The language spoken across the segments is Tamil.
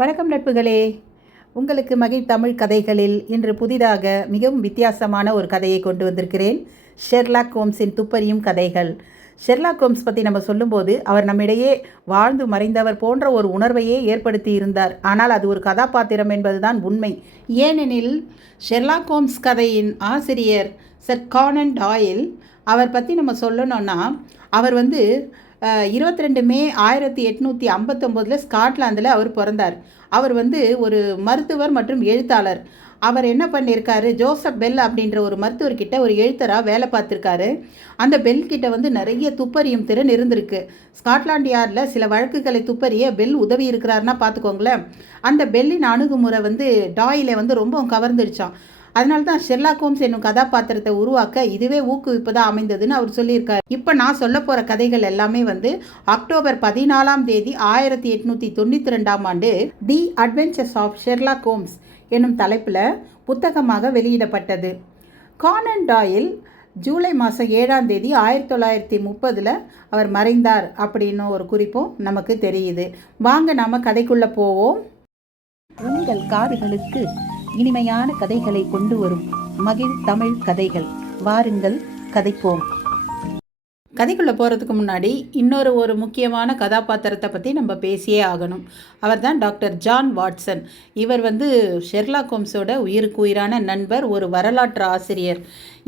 வணக்கம் நட்புகளே. உங்களுக்கு மகிழ் தமிழ் கதைகளில் இன்று புதிதாக மிகவும் வித்தியாசமான ஒரு கதையை கொண்டு வந்திருக்கிறேன். ஷெர்லாக் ஹோம்ஸின் துப்பறியும் கதைகள். ஷெர்லாக் ஹோம்ஸ் பற்றி நம்ம சொல்லும்போது அவர் நம்மிடையே வாழ்ந்து மறைந்தவர் போன்ற ஒரு உணர்வையே ஏற்படுத்தி இருந்தார். ஆனால் அது ஒரு கதாபாத்திரம் என்பதுதான் உண்மை. ஏனெனில் ஷெர்லாக் ஹோம்ஸ் கதையின் ஆசிரியர் சர் கானன் டாயில் அவர் பற்றி நம்ம சொல்லணும்னா, அவர் 22 மே 1859 ஸ்காட்லாந்தில் அவர் பிறந்தார். அவர் ஒரு மருத்துவர் மற்றும் எழுத்தாளர். அவர் என்ன பண்ணியிருக்காரு, ஜோசப் பெல் அப்படின்ற ஒரு மருத்துவர்கிட்ட ஒரு எழுத்தராக வேலை பார்த்துருக்காரு. அந்த பெல் கிட்ட நிறைய துப்பறியும் திறன் இருந்திருக்கு. ஸ்காட்லாண்ட் யார்டில் சில வழக்குகளை துப்பறிய பெல் உதவி இருக்கிறாருன்னா பார்த்துக்கோங்களேன். அந்த பெல்லின் அணுகுமுறை டாயிலை ரொம்ப கவர்ந்துடுச்சான். அதனால தான் ஷெர்லாக் ஹோம்ஸ் என்னும் கதாபாத்திரத்தை உருவாக்க இதுவே ஊக்குவிப்பதாக அமைந்ததுன்னு அவர் சொல்லியிருக்கார். இப்போ நான் சொல்ல போகிற கதைகள் எல்லாமே அக்டோபர் 14 1892 ஆண்டு தி அட்வென்ச்சர்ஸ் ஆஃப் ஷெர்லாக் ஹோம்ஸ் என்னும் தலைப்பில் புத்தகமாக வெளியிடப்பட்டது. கானன் டாயில் ஜூலை மாதம் 7 1930 அவர் மறைந்தார் அப்படின்னு ஒரு குறிப்பும் நமக்கு தெரியுது. வாங்க நாம் கதைக்குள்ளே போவோம். உங்கள் காதுகளுக்கு இனிமையான கதைகளை கொண்டு வரும் மகிழ் தமிழ் கதைகள். வாருங்கள் கதைப்போம். கதைக்குள்ளே போகிறதுக்கு முன்னாடி ஒரு முக்கியமான கதாபாத்திரத்தை பற்றி நம்ம பேசியே ஆகணும். அவர் தான் டாக்டர் ஜான் வாட்சன். இவர் ஷெர்லாக் ஹோம்ஸோட உயிருக்கு உயிரான நண்பர், ஒரு வரலாற்று ஆசிரியர்.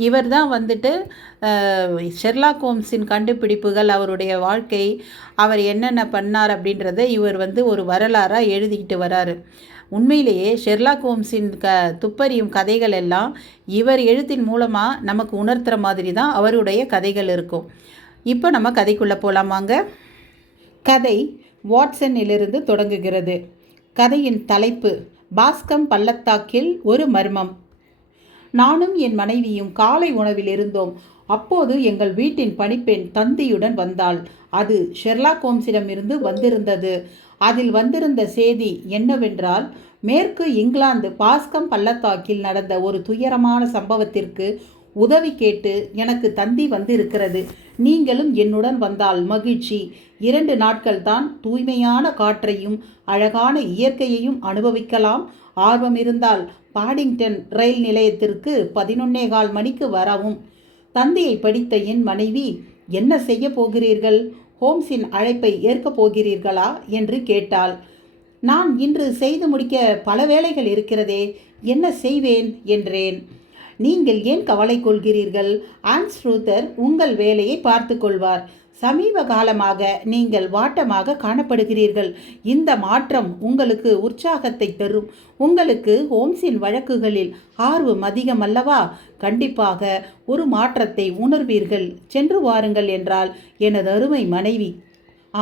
இவர் தான் ஷெர்லாக் ஹோம்ஸின் கண்டுபிடிப்புகள், அவருடைய வாழ்க்கை, அவர் என்னென்ன பண்ணார் அப்படின்றத இவர் ஒரு வரலாறாக எழுதிக்கிட்டு வராரு. உண்மையிலேயே ஷெர்லாக் ஹோம்ஸின் துப்பறியும் கதைகள் எல்லாம் இவர் எழுத்தின் மூலமாக நமக்கு உணர்த்துற மாதிரி தான் அவருடைய கதைகள் இருக்கும். இப்போ நம்ம கதைக்குள்ளே போகலாமாங்க. கதை வாட்சனிலிருந்து தொடங்குகிறது. கதையின் தலைப்பு பாஸ்கம் பள்ளத்தாக்கில் ஒரு மர்மம். நானும் என் மனைவியும் காலை உணவில் இருந்தோம். அப்போது எங்கள் வீட்டின் பணிப்பெண் தந்தியுடன் வந்தாள். அது ஷெர்லாக் ஹோம்ஸிடமிருந்து வந்திருந்தது. அதில் வந்திருந்த செய்தி என்னவென்றால், மேற்கு இங்கிலாந்து பாஸ்கம் பள்ளத்தாக்கில் நடந்த ஒரு துயரமான சம்பவத்திற்கு உதவி கேட்டு எனக்கு தந்தி வந்திருக்கிறது. நீங்களும் என்னுடன் வந்தால் மகிழ்ச்சி. 2 நாட்கள் தான். தூய்மையான காற்றையும் அழகான இயற்கையையும் அனுபவிக்கலாம். ஆர்வம் இருந்தால் பாடிங்டன் ரயில் நிலையத்திற்கு 11:15 மணிக்கு வரவும். தந்தியை படித்த என் மனைவி, என்ன செய்ய போகிறீர்கள்? ஹோம்ஸின் அழைப்பை ஏற்கப் போகிறீர்களா என்று கேட்டாள். நான் இன்று செய்து முடிக்க பல வேலைகள் இருக்கிறதே, என்ன செய்வேன் என்றேன். நீங்கள் ஏன் கவலை கொள்கிறீர்கள்? ஆன்ஸ் ரூத்தர் உங்கள் வேலையை பார்த்து கொள்வார். சமீப காலமாக நீங்கள் வாட்டமாக காணப்படுகிறீர்கள். இந்த மாற்றம் உங்களுக்கு உற்சாகத்தை தரும். உங்களுக்கு ஹோம்ஸின் வழக்குகளில் ஆர்வம் அதிகம் அல்லவா? கண்டிப்பாக ஒரு மாற்றத்தை உணர்வீர்கள். சென்று வாருங்கள் என்றால் எனது அருமை மனைவி.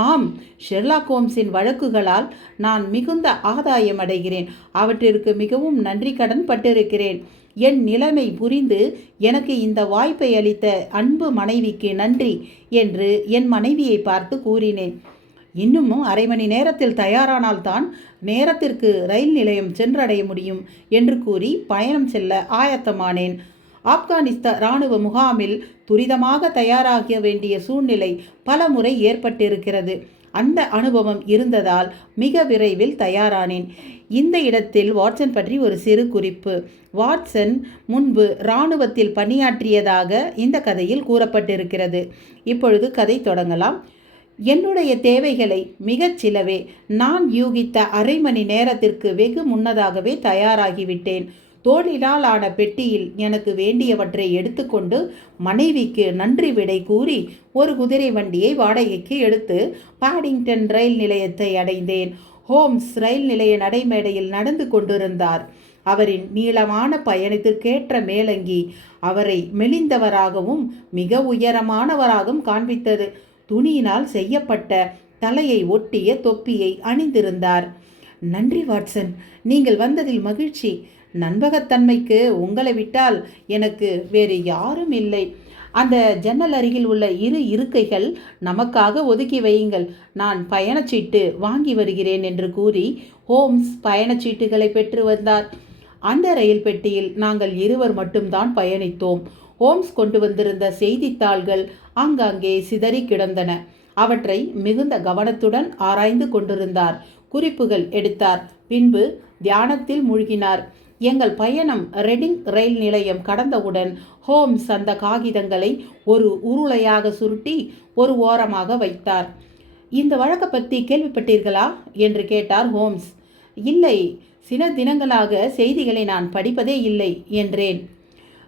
ஆம், ஷெர்லாக் ஹோம்ஸின் வழக்குகளால் நான் மிகுந்த ஆதாயம் அடைகிறேன். அவற்றிற்கு மிகவும் நன்றி கடன் பட்டிருக்கிறேன். என் நிலைமை புரிந்து எனக்கு இந்த வாய்ப்பை அளித்த அன்பு மனைவிக்கு நன்றி என்று என் மனைவியை பார்த்து கூறினேன். இன்னும் அரை மணி நேரத்தில் தயாரானால்தான் நேரத்திற்கு ரயில் நிலையம் சென்றடைய முடியும் என்று கூறி பயணம் செல்ல ஆயத்தமானேன். ஆப்கானிஸ்தான் இராணுவ முகாமில் துரிதமாக தயாராக வேண்டிய சூழ்நிலை பல முறை ஏற்பட்டிருக்கிறது. அந்த அனுபவம் இருந்ததால் மிக விரைவில் தயாரானேன். இந்த இடத்தில் வாட்சன் பற்றி ஒரு சிறு குறிப்பு. வாட்சன் முன்பு இராணுவத்தில் பணியாற்றியதாக இந்த கதையில் கூறப்பட்டிருக்கிறது. இப்பொழுது கதை தொடங்கலாம். என்னுடைய தேவைகளை மிகச் சிலவே. நான் யூகித்த அரை மணி நேரத்திற்கு வெகு முன்னதாகவே தயாராகிவிட்டேன். தோளினால் ஆன பெட்டியில் எனக்கு வேண்டியவற்றை எடுத்துக்கொண்டு மனைவிக்கு நன்றி விடை கூறி ஒரு குதிரை வண்டியை வாடகைக்கு எடுத்து பாடிங்டன் ரயில் நிலையத்தை அடைந்தேன். ஹோம்ஸ் ரயில் நிலைய நடைமேடையில் நடந்து கொண்டிருந்தார். அவரின் நீளமான பயணத்திற்கேற்ற மேலங்கி அவரை மெலிந்தவராகவும் மிக உயரமானவராகவும் காண்பித்தது. துணியினால் செய்யப்பட்ட தலையை ஒட்டிய தொப்பியை அணிந்திருந்தார். நன்றி வாட்சன், நீங்கள் வந்ததில் மகிழ்ச்சி. நண்பகத்தன்மைக்கு உங்களை விட்டால் எனக்கு வேறு யாரும் இல்லை. அந்த ஜன்னல் அருகில் உள்ள 2 இருக்கைகள் நமக்காக ஒதுக்கி வையுங்கள். நான் பயணச்சீட்டு வாங்கி வருகிறேன் என்று கூறி ஹோம்ஸ் பயணச்சீட்டுகளை பெற்று வந்தார். அந்த ரயில் பெட்டியில் நாங்கள் 2 மட்டும்தான் பயணித்தோம். ஹோம்ஸ் கொண்டு வந்திருந்த செய்தித்தாள்கள் ஆங்காங்கே சிதறி கிடந்தன. அவற்றை மிகுந்த கவனத்துடன் ஆராய்ந்து கொண்டிருந்தார். குறிப்புகள் எடுத்தார். பின்பு தியானத்தில் மூழ்கினார். எங்கள் பயணம் ரெடிங் ரயில் நிலையம் கடந்தவுடன் ஹோம்ஸ் அந்த காகிதங்களை ஒரு உருளையாக சுருட்டி ஒரு ஓரமாக வைத்தார். இந்த வழக்கை பற்றி கேள்விப்பட்டீர்களா என்று கேட்டார் ஹோம்ஸ். இல்லை, சில தினங்களாக செய்திகளை நான் படிப்பதே இல்லை என்றேன்.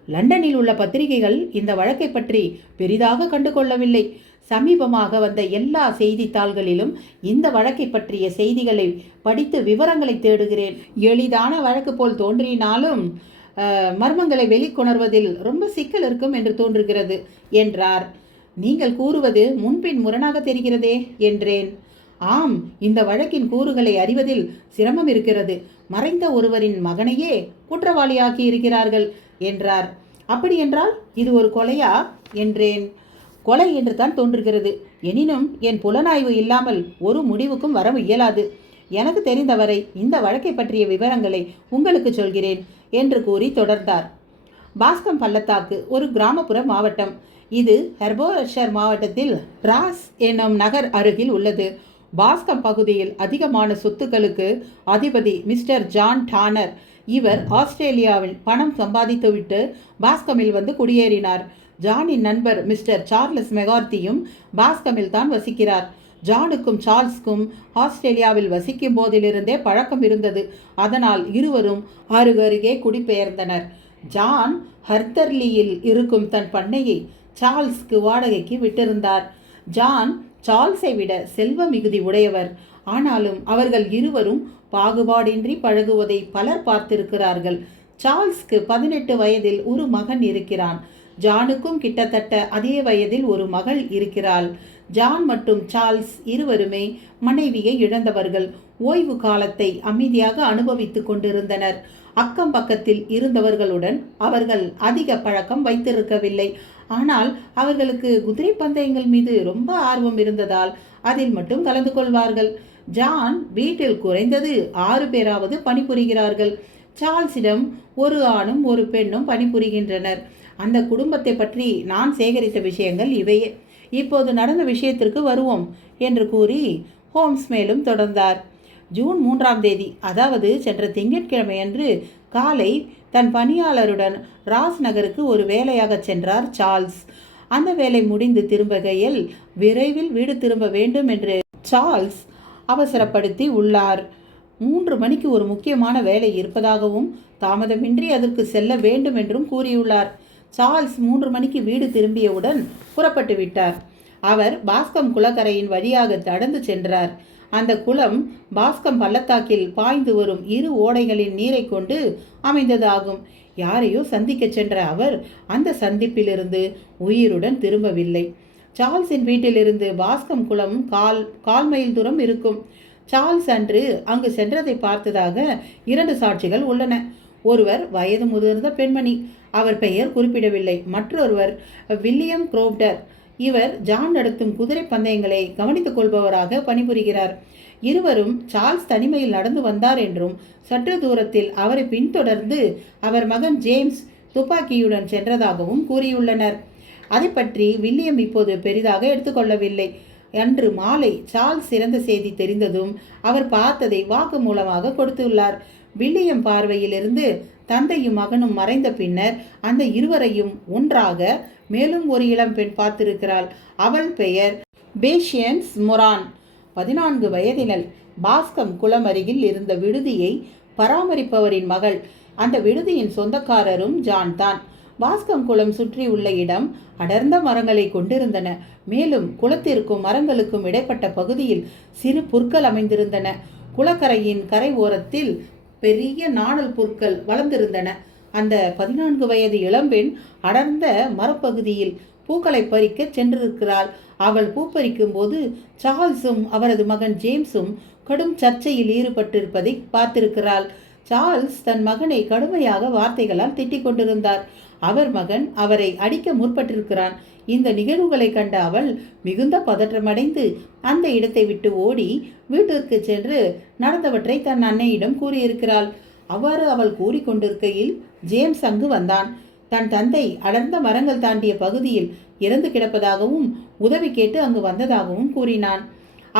லண்டனில் உள்ள பத்திரிகைகள் இந்த வழக்கை பற்றி பெரிதாக கண்டுகொள்ளவில்லை. சமீபமாக வந்த எல்லா செய்தித்தாள்களிலும் இந்த வழக்கை பற்றிய செய்திகளை படித்து விவரங்களை தேடுகிறேன். எளிதான வழக்கு போல் தோன்றினாலும் மர்மங்களை வெளிக்கொணர்வதில் ரொம்ப சிக்கல் இருக்கும் என்று தோன்றுகிறது என்றார். நீங்கள் கூறுவது முன்பின் முரணாக தெரிகிறதே என்றேன். ஆம், இந்த வழக்கின் கூறுகளை அறிவதில் சிரமம் இருக்கிறது. மறைந்த ஒருவரின் மகனையே குற்றவாளியாக்கி இருக்கிறார்கள் என்றார். அப்படியென்றால் இது ஒரு கொலையா என்றேன். கொலை என்று தான் தோன்றுகிறது. எனினும் என் புலனாய்வு இல்லாமல் ஒரு முடிவுக்கும் வர இயலாது. எனக்கு தெரிந்தவரை இந்த வழக்கை பற்றிய விவரங்களை உங்களுக்கு சொல்கிறேன் என்று கூறி தொடர்ந்தார். பாஸ்கம் பள்ளத்தாக்கு ஒரு கிராமப்புற மாவட்டம். இது ஹெர்போஷர் மாவட்டத்தில் ராஸ் என்னும் நகர் அருகில் உள்ளது. பாஸ்கம் பகுதியில் அதிகமான சொத்துக்களுக்கு அதிபதி மிஸ்டர் ஜான் டானர். இவர் ஆஸ்திரேலியாவில் பணம் சம்பாதித்துவிட்டு பாஸ்கமில் வந்து குடியேறினார். ஜானின் நண்பர் மிஸ்டர் சார்லஸ் மெகார்த்தியும் பாஸ்கமில் தான் வசிக்கிறார். ஜானுக்கும் சார்ல்ஸ்க்கும் ஆஸ்திரேலியாவில் வசிக்கும் போதிலிருந்தே பழக்கம் இருந்தது. அதனால் இருவரும் அருகருகே குடிபெயர்ந்தனர். ஜான் ஹர்தர்லியில் இருக்கும் தன் பண்ணையை சார்ல்ஸ்க்கு வாடகைக்கு விட்டிருந்தார். ஜான் சார்ல்ஸை விட செல்வ மிகுதி உடையவர். ஆனாலும் அவர்கள் இருவரும் பாகுபாடின்றி பழகுவதை பலர் பார்த்திருக்கிறார்கள். சார்ல்ஸ்க்கு 18 வயதில் ஒரு மகன் இருக்கிறான். ஜானுக்கும் கிட்டத்தட்ட அதே வயதில் ஒரு மகள் இருக்கிறாள். ஜான் மற்றும் சார்ல்ஸ் இருவருமே மனைவியை இழந்தவர்கள். ஓய்வு காலத்தை அமைதியாக அனுபவித்துக் கொண்டிருந்தனர். அக்கம் பக்கத்தில் இருந்தவர்களுடன் அவர்கள் அதிக பழக்கம் வைத்திருக்கவில்லை. ஆனால் அவர்களுக்கு குதிரை பந்தயங்கள் மீது ரொம்ப ஆர்வம் இருந்ததால் அதில் மட்டும் கலந்து கொள்வார்கள். ஜான் வீட்டில் குறைந்தது 6 பேராவது பணிபுரிகிறார்கள். சார்ல்ஸிடம் ஒரு ஆணும் ஒரு பெண்ணும் பணிபுரிகின்றனர். அந்த குடும்பத்தை பற்றி நான் சேகரித்த விஷயங்கள் இவையே. இப்போது நடந்த விஷயத்திற்கு வருவோம் என்று கூறி ஹோம்ஸ் மேலும் தொடர்ந்தார். ஜூன் 3ஆம் தேதி, அதாவது சென்ற திங்கட்கிழமையன்று காலை தன் பணியாளருடன் ராஸ் நகருக்கு ஒரு வேலையாக சென்றார் சார்ல்ஸ். அந்த வேலை முடிந்து திரும்புகையில் விரைவில் வீடு திரும்ப வேண்டும் என்று சார்ல்ஸ் அவசரப்படுத்தி உள்ளார். 3 மணிக்கு ஒரு முக்கியமான வேலை இருப்பதாகவும் தாமதமின்றி அதற்கு செல்ல வேண்டும் என்றும் கூறியுள்ளார். சார்ல்ஸ் 3 மணிக்கு வீடு திரும்பியவுடன் புறப்பட்டு விட்டார். அவர் பாஸ்கம் குளக்கரையின் வழியாக நடந்து சென்றார். அந்த குளம் பாஸ்கம் பள்ளத்தாக்கில் பாய்ந்து வரும் 2 ஓடைகளின் நீரை கொண்டு அமைந்ததாகும். யாரையோ சந்திக்க சென்ற அவர் அந்த சந்திப்பிலிருந்து உயிருடன் திரும்பவில்லை. சார்ல்ஸின் வீட்டிலிருந்து பாஸ்கம் குளம் கால் மைல் தூரம் இருக்கும். சார்ல்ஸ் அன்று அங்கு சென்றதை பார்த்ததாக 2 சாட்சிகள் உள்ளன. ஒருவர் வயது முதிர்ந்த பெண்மணி, அவர் பெயர் குறிப்பிடவில்லை. மற்றொருவர் வில்லியம் குரோப்டர். இவர் ஜான் நடத்தும் குதிரை பந்தயங்களை கவனித்துக் கொள்பவராக பணிபுரிகிறார். இருவரும் சார்ல்ஸ் தனிமையில் நடந்து வந்தார் என்றும் சற்று தூரத்தில் அவரை பின்தொடர்ந்து அவர் மகன் ஜேம்ஸ் துப்பாக்கியுடன் சென்றதாகவும் கூறியுள்ளனர். அதை பற்றி வில்லியம் இப்போது பெரிதாக எடுத்துக்கொள்ளவில்லை. அன்று மாலை சார்ல்ஸ் இறந்த செய்தி தெரிந்ததும் அவர் பார்த்ததை வாக்கு மூலமாக கொடுத்துள்ளார். வில்லியம் பார்வையிலிருந்து தந்தையும் மகனும் மறைந்த பின்னர் அந்த இருவரையும் ஒன்றாக மேலும் ஒரு இளம்பெண் பார்த்திருக்கிறாள். அவள் பெயர் பேஷியன்ஸ் மொரான். 14 வயதினள். பாஸ்கம் குளம் அருகில் இருந்த விடுதியை பராமரிப்பவரின் மகள். அந்த விடுதியின் சொந்தக்காரரும் ஜான் தான். பாஸ்கம் குளம் சுற்றியுள்ள இடம் அடர்ந்த மரங்களை கொண்டிருந்தன. மேலும் குளத்திற்கும் மரங்களுக்கும் இடைப்பட்ட பகுதியில் சிறு புற்கள் அமைந்திருந்தன. குளக்கரையின் கரை ஓரத்தில் பெரிய நாணல் புற்கள் வளர்ந்திருந்தன. அந்த 14 வயது இளம்பெண் அடர்ந்த மரப்பகுதியில் பூக்களை பறிக்க சென்றிருக்கிறாள். அவள் பூ பறிக்கும் போது சார்ல்ஸும் அவரது மகன் ஜேம்ஸும் கடும் சர்ச்சையில் ஈடுபட்டிருப்பதை பார்த்திருக்கிறாள். சார்ல்ஸ் தன் மகனை கடுமையாக வார்த்தைகளால் திட்டிக் கொண்டிருந்தார். அவர் மகன் அவரை அடிக்க முற்பட்டிருக்கிறான். இந்த நிகழ்வுகளை கண்ட அவள் மிகுந்த பதற்றமடைந்து அந்த இடத்தை விட்டு ஓடி வீட்டிற்கு சென்று நடந்தவற்றை தன் அன்னையிடம் கூறியிருக்கிறாள். அவ்வாறு அவள் கூறிக்கொண்டிருக்கையில் ஜேம்ஸ் அங்கு வந்தான். தன் தந்தை அடர்ந்த மரங்கள் தாண்டிய பகுதியில் இறந்து கிடப்பதாகவும் உதவி கேட்டு அங்கு வந்ததாகவும் கூறினான்.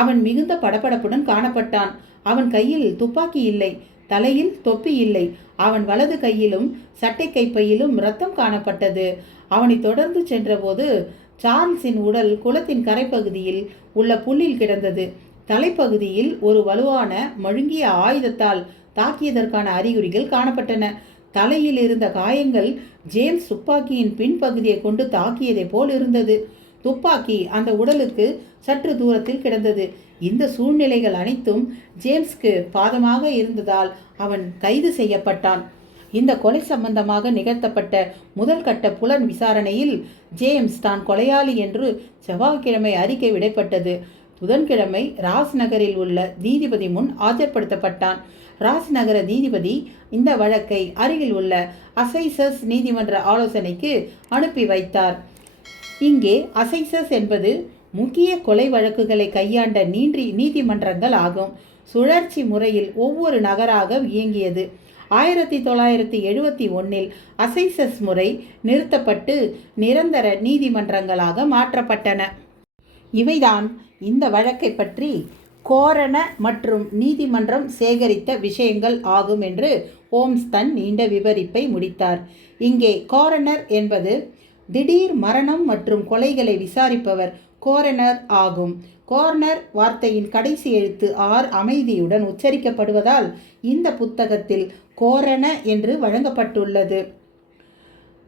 அவன் மிகுந்த படபடப்புடன் காணப்பட்டான். அவன் கையில் துப்பாக்கி இல்லை, தலையில் தொப்பி இல்லை. அவன் வலது கையிலும் சட்டை கைப்பையிலும் இரத்தம் காணப்பட்டது. அவனை தொடர்ந்து சென்றபோது சார்ல்ஸின் உடல் குளத்தின் கரைப்பகுதியில் உள்ள புல்லில் கிடந்தது. தலைப்பகுதியில் ஒரு வலுவான மழுங்கிய ஆயுதத்தால் தாக்கியதற்கான அறிகுறிகள் காணப்பட்டன. தலையில் இருந்த காயங்கள் ஜேம்ஸ் துப்பாக்கியின் பின்பகுதியை கொண்டு தாக்கியதை போல் இருந்தது. துப்பாக்கி அந்த உடலுக்கு சற்று தூரத்தில் கிடந்தது. இந்த சூழ்நிலைகள் அனைத்தும் ஜேம்ஸ்க்கு பாதமாக இருந்ததால் அவன் கைது செய்யப்பட்டான். இந்த கொலை சம்பந்தமாக நிகழ்த்தப்பட்ட முதல் கட்ட புலன் விசாரணையில் ஜேம்ஸ் தான் கொலையாளி என்று செவ்வாய்க்கிழமை அறிக்கை விடப்பட்டது. புதன்கிழமை ராஸ் நகரில் உள்ள நீதிபதி முன் ஆஜர்படுத்தப்பட்டான். ராஸ் நகர நீதிபதி இந்த வழக்கை அருகில் உள்ள அசைசஸ் நீதிமன்ற ஆலோசனைக்கு அனுப்பி வைத்தார். இங்கே அசைசஸ் என்பது முக்கிய கொலை வழக்குகளை கையாண்ட நீதிமன்றங்கள் ஆகும். சுழற்சி முறையில் ஒவ்வொரு நகராக இயங்கியது. 1971 அசைசஸ் முறை நிறுத்தப்பட்டு நிரந்தர நீதிமன்றங்களாக மாற்றப்பட்டன. இவைதான் இந்த வழக்கை பற்றி கோரண மற்றும் நீதிமன்றம் சேகரித்த விஷயங்கள் ஆகும் என்று ஹோம்ஸ் தன் நீண்ட விவரிப்பை முடித்தார். இங்கே கோரணர் என்பது திடீர் மரணம் மற்றும் கொலைகளை விசாரிப்பவர் கோரணர் ஆகும். கோர்னர் வார்த்தையின் கடைசி எழுத்து ஆர் அமைதியுடன் உச்சரிக்கப்படுவதால் இந்த புத்தகத்தில் கோரண என்று வழங்கப்பட்டுள்ளது.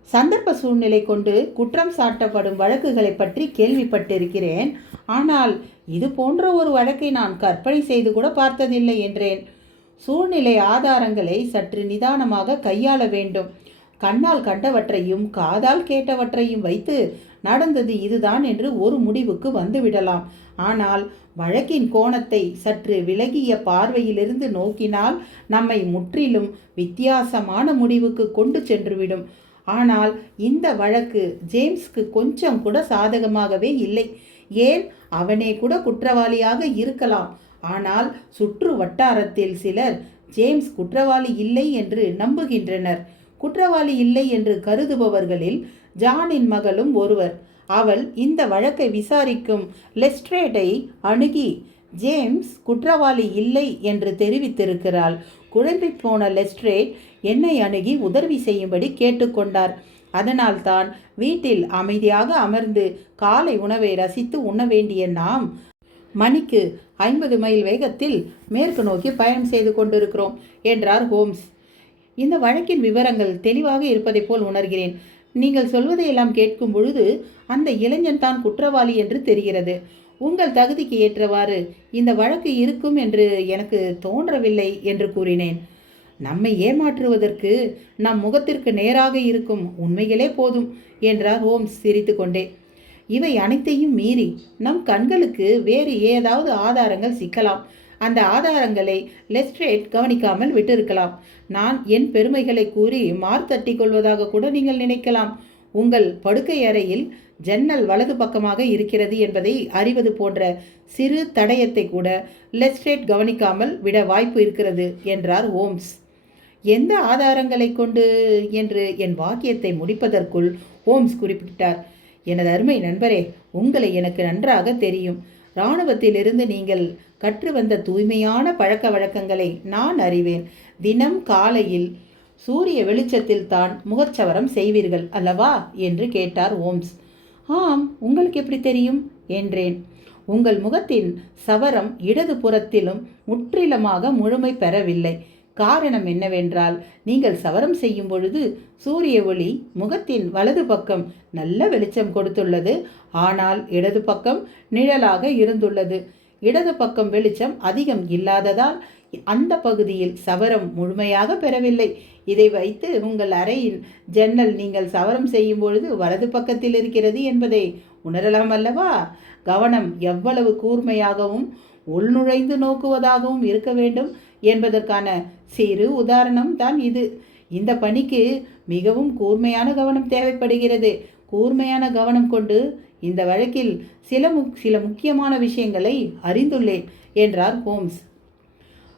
சந்தர்ப்ப சூழ்நிலை கொண்டு குற்றம் சாட்டப்படும் வழக்குகளை பற்றி கேள்விப்பட்டிருக்கிறேன். ஆனால் இது போன்ற ஒரு வழக்கை நான் கற்பனை செய்து கூட பார்த்ததில்லை என்றேன். சூழ்நிலை ஆதாரங்களை சற்று நிதானமாக கையாள வேண்டும். கண்ணால் கண்டவற்றையும் காதால் கேட்டவற்றையும் வைத்து நடந்தது இதுதான் என்று ஒரு முடிவுக்கு வந்துவிடலாம். ஆனால் வழக்கின் கோணத்தை சற்று விலகிய பார்வையிலிருந்து நோக்கினால் நம்மை முற்றிலும் வித்தியாசமான முடிவுக்கு கொண்டு சென்றுவிடும். ஆனால் இந்த வழக்கு ஜேம்ஸ்க்கு கொஞ்சம் கூட சாதகமாகவே இல்லை. ஏன், அவனே கூட குற்றவாளியாக இருக்கலாம். ஆனால் சுற்று வட்டாரத்தில் சிலர் ஜேம்ஸ் குற்றவாளி இல்லை என்று நம்புகின்றனர். குற்றவாளி இல்லை என்று கருதுபவர்களில் ஜானின் மகளும் ஒருவர். அவள் இந்த வழக்கை விசாரிக்கும் லெஸ்ட்ரேட்டை அணுகி ஜேம்ஸ் குற்றவாளி இல்லை என்று தெரிவித்திருக்கிறாள். குழம்பி போன லெஸ்ட்ரேட் என்னை அணுகி உதவி செய்யும்படி கேட்டுக்கொண்டார். அதனால்தான் வீட்டில் அமைதியாக அமர்ந்து காலை உணவை ரசித்து உண்ண வேண்டிய நாம் மணிக்கு 50 மைல் வேகத்தில் மேற்கு நோக்கி பயணம் செய்து கொண்டிருக்கிறோம் என்றார் ஹோம்ஸ். இந்த வழக்கின் விவரங்கள் தெளிவாக இருப்பதை போல் உணர்கிறேன். நீங்கள் சொல்வதையெல்லாம் கேட்கும் பொழுது அந்த இளைஞன் தான் குற்றவாளி என்று தெரிகிறது. உங்கள் தகுதிக்கு ஏற்றவாறு இந்த வழக்கு இருக்கும் என்று எனக்கு தோன்றவில்லை என்று கூறினேன். நம்மை ஏமாற்றுவதற்கு நம் முகத்திற்கு நேராக இருக்கும் உண்மைகளே போதும் என்றார் ஹோம்ஸ் சிரித்து கொண்டே. இவை அனைத்தையும் மீறி நம் கண்களுக்கு வேறு ஏதாவது ஆதாரங்கள் சிக்கலாம். அந்த ஆதாரங்களை லெஸ்ட்ரேட் கவனிக்காமல் விட்டிருக்கலாம். நான் என் பெருமைகளை கூறி மார்த்தட்டி கொள்வதாக கூட நீங்கள் நினைக்கலாம். உங்கள் படுக்கை அறையில் ஜன்னல் வலது பக்கமாக இருக்கிறது என்பதை அறிவது போன்ற சிறு தடயத்தை கூட லெஸ்ட்ரேட் கவனிக்காமல் விட வாய்ப்பு இருக்கிறது என்றார் ஹோம்ஸ். எந்த ஆதாரங்களை கொண்டு என்று என் வாக்கியத்தை முடிப்பதற்குள் ஹோம்ஸ் குறிப்பிட்டார். எனது அருமை நண்பரே, உங்களை எனக்கு நன்றாக தெரியும். இராணுவத்திலிருந்து நீங்கள் கற்று வந்த தூய்மையான பழக்க வழக்கங்களை நான் அறிவேன். தினம் காலையில் சூரிய வெளிச்சத்தில் தான் முகச்சவரம் செய்வீர்கள் அல்லவா என்று கேட்டார் ஹோம்ஸ். ஆம், உங்களுக்கு எப்படி தெரியும் என்றேன். உங்கள் முகத்தின் சவரம் இடது புறத்திலும் முற்றிலுமாக முழுமை பெறவில்லை. காரணம் என்னவென்றால், நீங்கள் சவரம் செய்யும் பொழுது சூரிய ஒளி முகத்தின் வலது பக்கம் நல்ல வெளிச்சம் கொடுத்துள்ளது. ஆனால் இடது பக்கம் நிழலாக இருந்துள்ளது. இடது பக்கம் வெளிச்சம் அதிகம் இல்லாததால் அந்த பகுதியில் சவரம் முழுமையாக பெறவில்லை. இதை வைத்து உங்கள் அறையின் ஜன்னல் நீங்கள் சவரம் செய்யும் பொழுது வலது பக்கத்தில் இருக்கிறது என்பதை உணரலாம் அல்லவா? கவனம் எவ்வளவு கூர்மையாகவும் உள்நுழைந்து நோக்குவதாகவும் இருக்க வேண்டும் என்பதற்கான சிறு உதாரணம் தான் இது. இந்த பணிக்கு மிகவும் கூர்மையான கவனம் தேவைப்படுகிறது. கூர்மையான கவனம் கொண்டு இந்த வழக்கில் சில முக்கியமான விஷயங்களை அறிந்துள்ளேன் என்றார் ஹோம்ஸ்.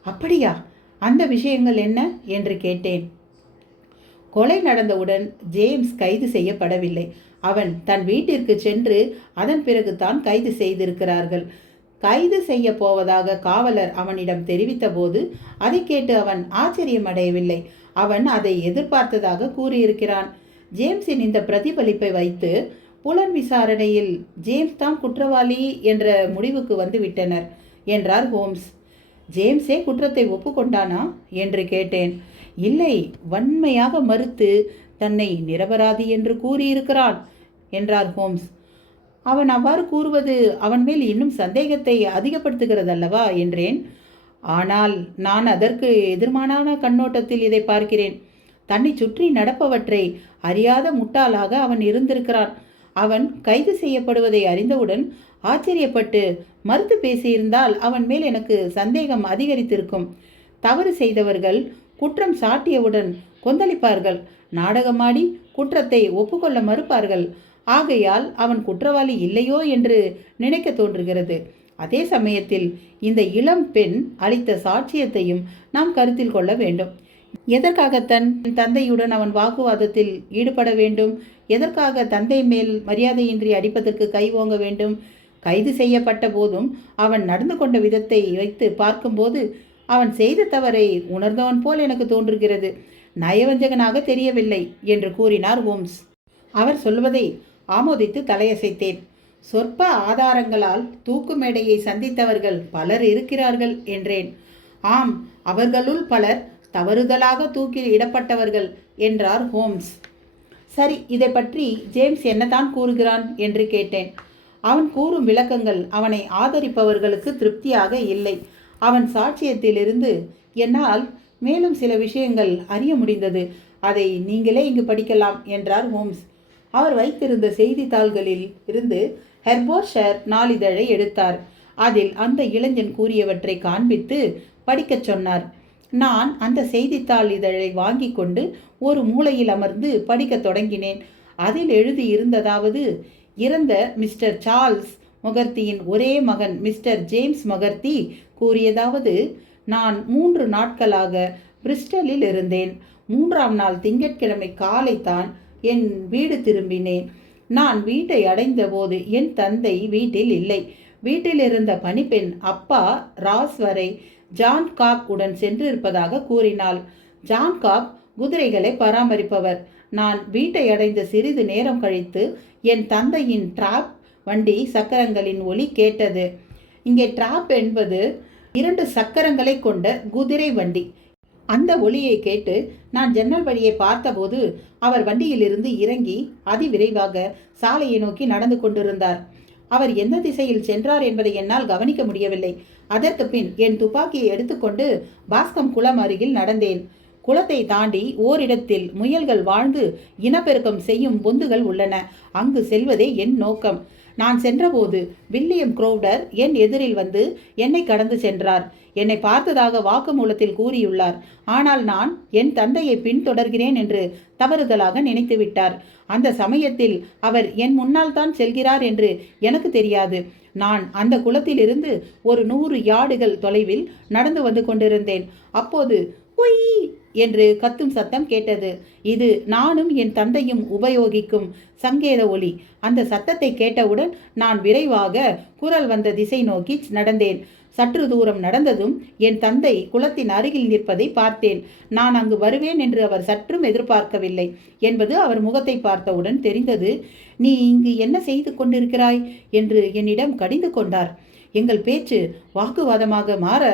அப்படியா? அந்த விஷயங்கள் என்ன என்று கேட்டேன். கொலை நடந்தவுடன் ஜேம்ஸ் கைது செய்யப்படவில்லை. அவன் தன் வீட்டிற்கு சென்று அதன் பிறகு தான் கைது செய்திருக்கிறார்கள். கைது செய்ய போவதாக காவலர் அவனிடம் தெரிவித்த போது அதை கேட்டு அவன் ஆச்சரியமடையவில்லை. அவன் அதை எதிர்பார்த்ததாக கூறியிருக்கிறான். ஜேம்ஸின் இந்த பிரதிபலிப்பை வைத்து புலன் விசாரணையில் ஜேம்ஸ் தான் குற்றவாளி என்ற முடிவுக்கு வந்து விட்டனர் என்றார் ஹோம்ஸ். ஜேம்ஸே குற்றத்தை ஒப்புக்கொண்டானா என்று கேட்டேன். இல்லை, வன்மையாக மறுத்து தன்னை நிரபராதி என்று கூறியிருக்கிறான் என்றார் ஹோம்ஸ். அவன் அவ்வாறு கூறுவது அவன் மேல் இன்னும் சந்தேகத்தை அதிகப்படுத்துகிறதல்லவா என்றேன். ஆனால் நான் அதற்கு எதிர்மானான கண்ணோட்டத்தில் இதை பார்க்கிறேன். தன்னை சுற்றி நடப்பவற்றை அறியாத முட்டாளாக அவன் இருந்திருக்கிறான். அவன் கைது செய்யப்படுவதை அறிந்தவுடன் ஆச்சரியப்பட்டு மறுத்து பேசியிருந்தால் அவன் மேல் எனக்கு சந்தேகம் அதிகரித்திருக்கும். தவறு செய்தவர்கள் குற்றம் சாட்டியவுடன் கொந்தளிப்பார்கள், நாடகமாடி குற்றத்தை ஒப்புக்கொள்ள மறுப்பார்கள். ஆகையால் அவன் குற்றவாளி இல்லையோ என்று நினைக்க தோன்றுகிறது. அதே சமயத்தில் இந்த இளம் பெண் அளித்த சாட்சியத்தையும் நாம் கருத்தில் கொள்ள வேண்டும். எதற்காக தன் தந்தையுடன் அவன் வாக்குவாதத்தில் ஈடுபட வேண்டும்? எதற்காக தந்தை மேல் மரியாதையின்றி அடிப்பதற்கு கை ஓங்க வேண்டும்? கைது செய்யப்பட்ட போதும் அவன் நடந்து கொண்ட விதத்தை வைத்து பார்க்கும்போது அவன் செய்த தவறை உணர்ந்தவன் போல் எனக்கு தோன்றுகிறது. நயவஞ்சகனாக தெரியவில்லை என்று கூறினார் ஹோம்ஸ். அவர் சொல்வதை ஆமோதித்து தலையசைத்தேன். சொற்ப ஆதாரங்களால் தூக்கு மேடையை சந்தித்தவர்கள் பலர் இருக்கிறார்கள் என்றேன். ஆம், அவர்களுள் பலர் தவறுதலாக தூக்கில் இடப்பட்டவர்கள் என்றார் ஹோம்ஸ். சரி, இதை பற்றி ஜேம்ஸ் என்னதான் கூறுகிறான் என்று கேட்டேன். அவன் கூறும் விளக்கங்கள் அவனை ஆதரிப்பவர்களுக்கு திருப்தியாக இல்லை. அவன் சாட்சியத்திலிருந்து என்னால் மேலும் சில விஷயங்கள் அறிய முடிந்தது. அதை நீங்களே இங்கு படிக்கலாம் என்றார் ஹோம்ஸ். அவர் வைத்திருந்த செய்தித்தாள்களில் இருந்து ஹெர்போஷர் நாளிதழை எடுத்தார். அதில் அந்த இளைஞன் கூறியவற்றை காண்பித்து படிக்கச் சொன்னார். நான் அந்த செய்தித்தாள் இதழை வாங்கி கொண்டு ஒரு மூலையில் அமர்ந்து படிக்கத் தொடங்கினேன். அதில் எழுதியிருந்ததாவது, இறந்த மிஸ்டர் சார்ல்ஸ் மொகர்த்தியின் ஒரே மகன் மிஸ்டர் ஜேம்ஸ் மொகர்த்தி கூறியதாவது, நான் 3 நாட்களாக பிரிஸ்டலில் இருந்தேன். 3ஆம் நாள் திங்கட்கிழமை காலைத்தான் என் வீடு திரும்பினேன். நான் வீட்டை அடைந்த போது என் தந்தை வீட்டில் இல்லை. வீட்டில் இருந்த பணிப்பெண் அப்பா ராஸ் வரை ஜான் காப் உடன் சென்று இருப்பதாக கூறினாள். ஜான் காப் குதிரைகளை பராமரிப்பவர். நான் வீட்டை அடைந்த சிறிது நேரம் கழித்து என் தந்தையின் டிராப் வண்டி சக்கரங்களின் ஒலி கேட்டது. இங்கே டிராப் என்பது 2 சக்கரங்களை கொண்ட குதிரை வண்டி. அந்த ஒலியை கேட்டு நான் ஜன்னல் வழியை பார்த்தபோது அவர் வண்டியிலிருந்து இறங்கி அதிவிரைவாக சாலையை நோக்கி நடந்து கொண்டிருந்தார். அவர் எந்த திசையில் சென்றார் என்பதை என்னால் கவனிக்க முடியவில்லை. அதற்கு பின் என் துப்பாக்கியை எடுத்துக்கொண்டு பாஸ்கம் குளம் அருகில் நடந்தேன். குளத்தை தாண்டி ஓரிடத்தில் முயல்கள் வாழ்ந்து இனப்பெருக்கம் செய்யும் பொந்துகள் உள்ளன. அங்கு செல்வதே என் நோக்கம். நான் சென்றபோது வில்லியம் குரோவ்டர் என் எதிரில் வந்து என்னை கடந்து சென்றார். என்னை பார்த்ததாக வாக்குமூலத்தில் கூறியுள்ளார். ஆனால் நான் என் தந்தையை பின்தொடர்கிறேன் என்று தவறுதலாக நினைத்து விட்டார். அந்த சமயத்தில் அவர் என் முன்னால் தான் செல்கிறார் என்று எனக்கு தெரியாது. நான் அந்த குளத்திலிருந்து ஒரு 100 யார்டுகள் தொலைவில் நடந்து வந்து கொண்டிருந்தேன். அப்போது உய் என்று கத்தும் சத்தம் கேட்டது. இது நானும் என் தந்தையும் உபயோகிக்கும் சங்கேத ஒலி. அந்த சத்தத்தை கேட்டவுடன் நான் விரைவாக குரல் வந்த திசை நோக்கி நடந்தேன். சற்று தூரம் நடந்ததும் என் தந்தை குளத்தின் அருகில் நிற்பதை பார்த்தேன். நான் அங்கு வருவேன் என்று அவர் சற்றும் எதிர்பார்க்கவில்லை என்பது அவர் முகத்தை பார்த்தவுடன் தெரிந்தது. நீ இங்கு என்ன செய்து கொண்டிருக்கிறாய் என்று என்னிடம் கடிந்து கொண்டார். எங்கள் பேச்சு வாக்குவாதமாக மாற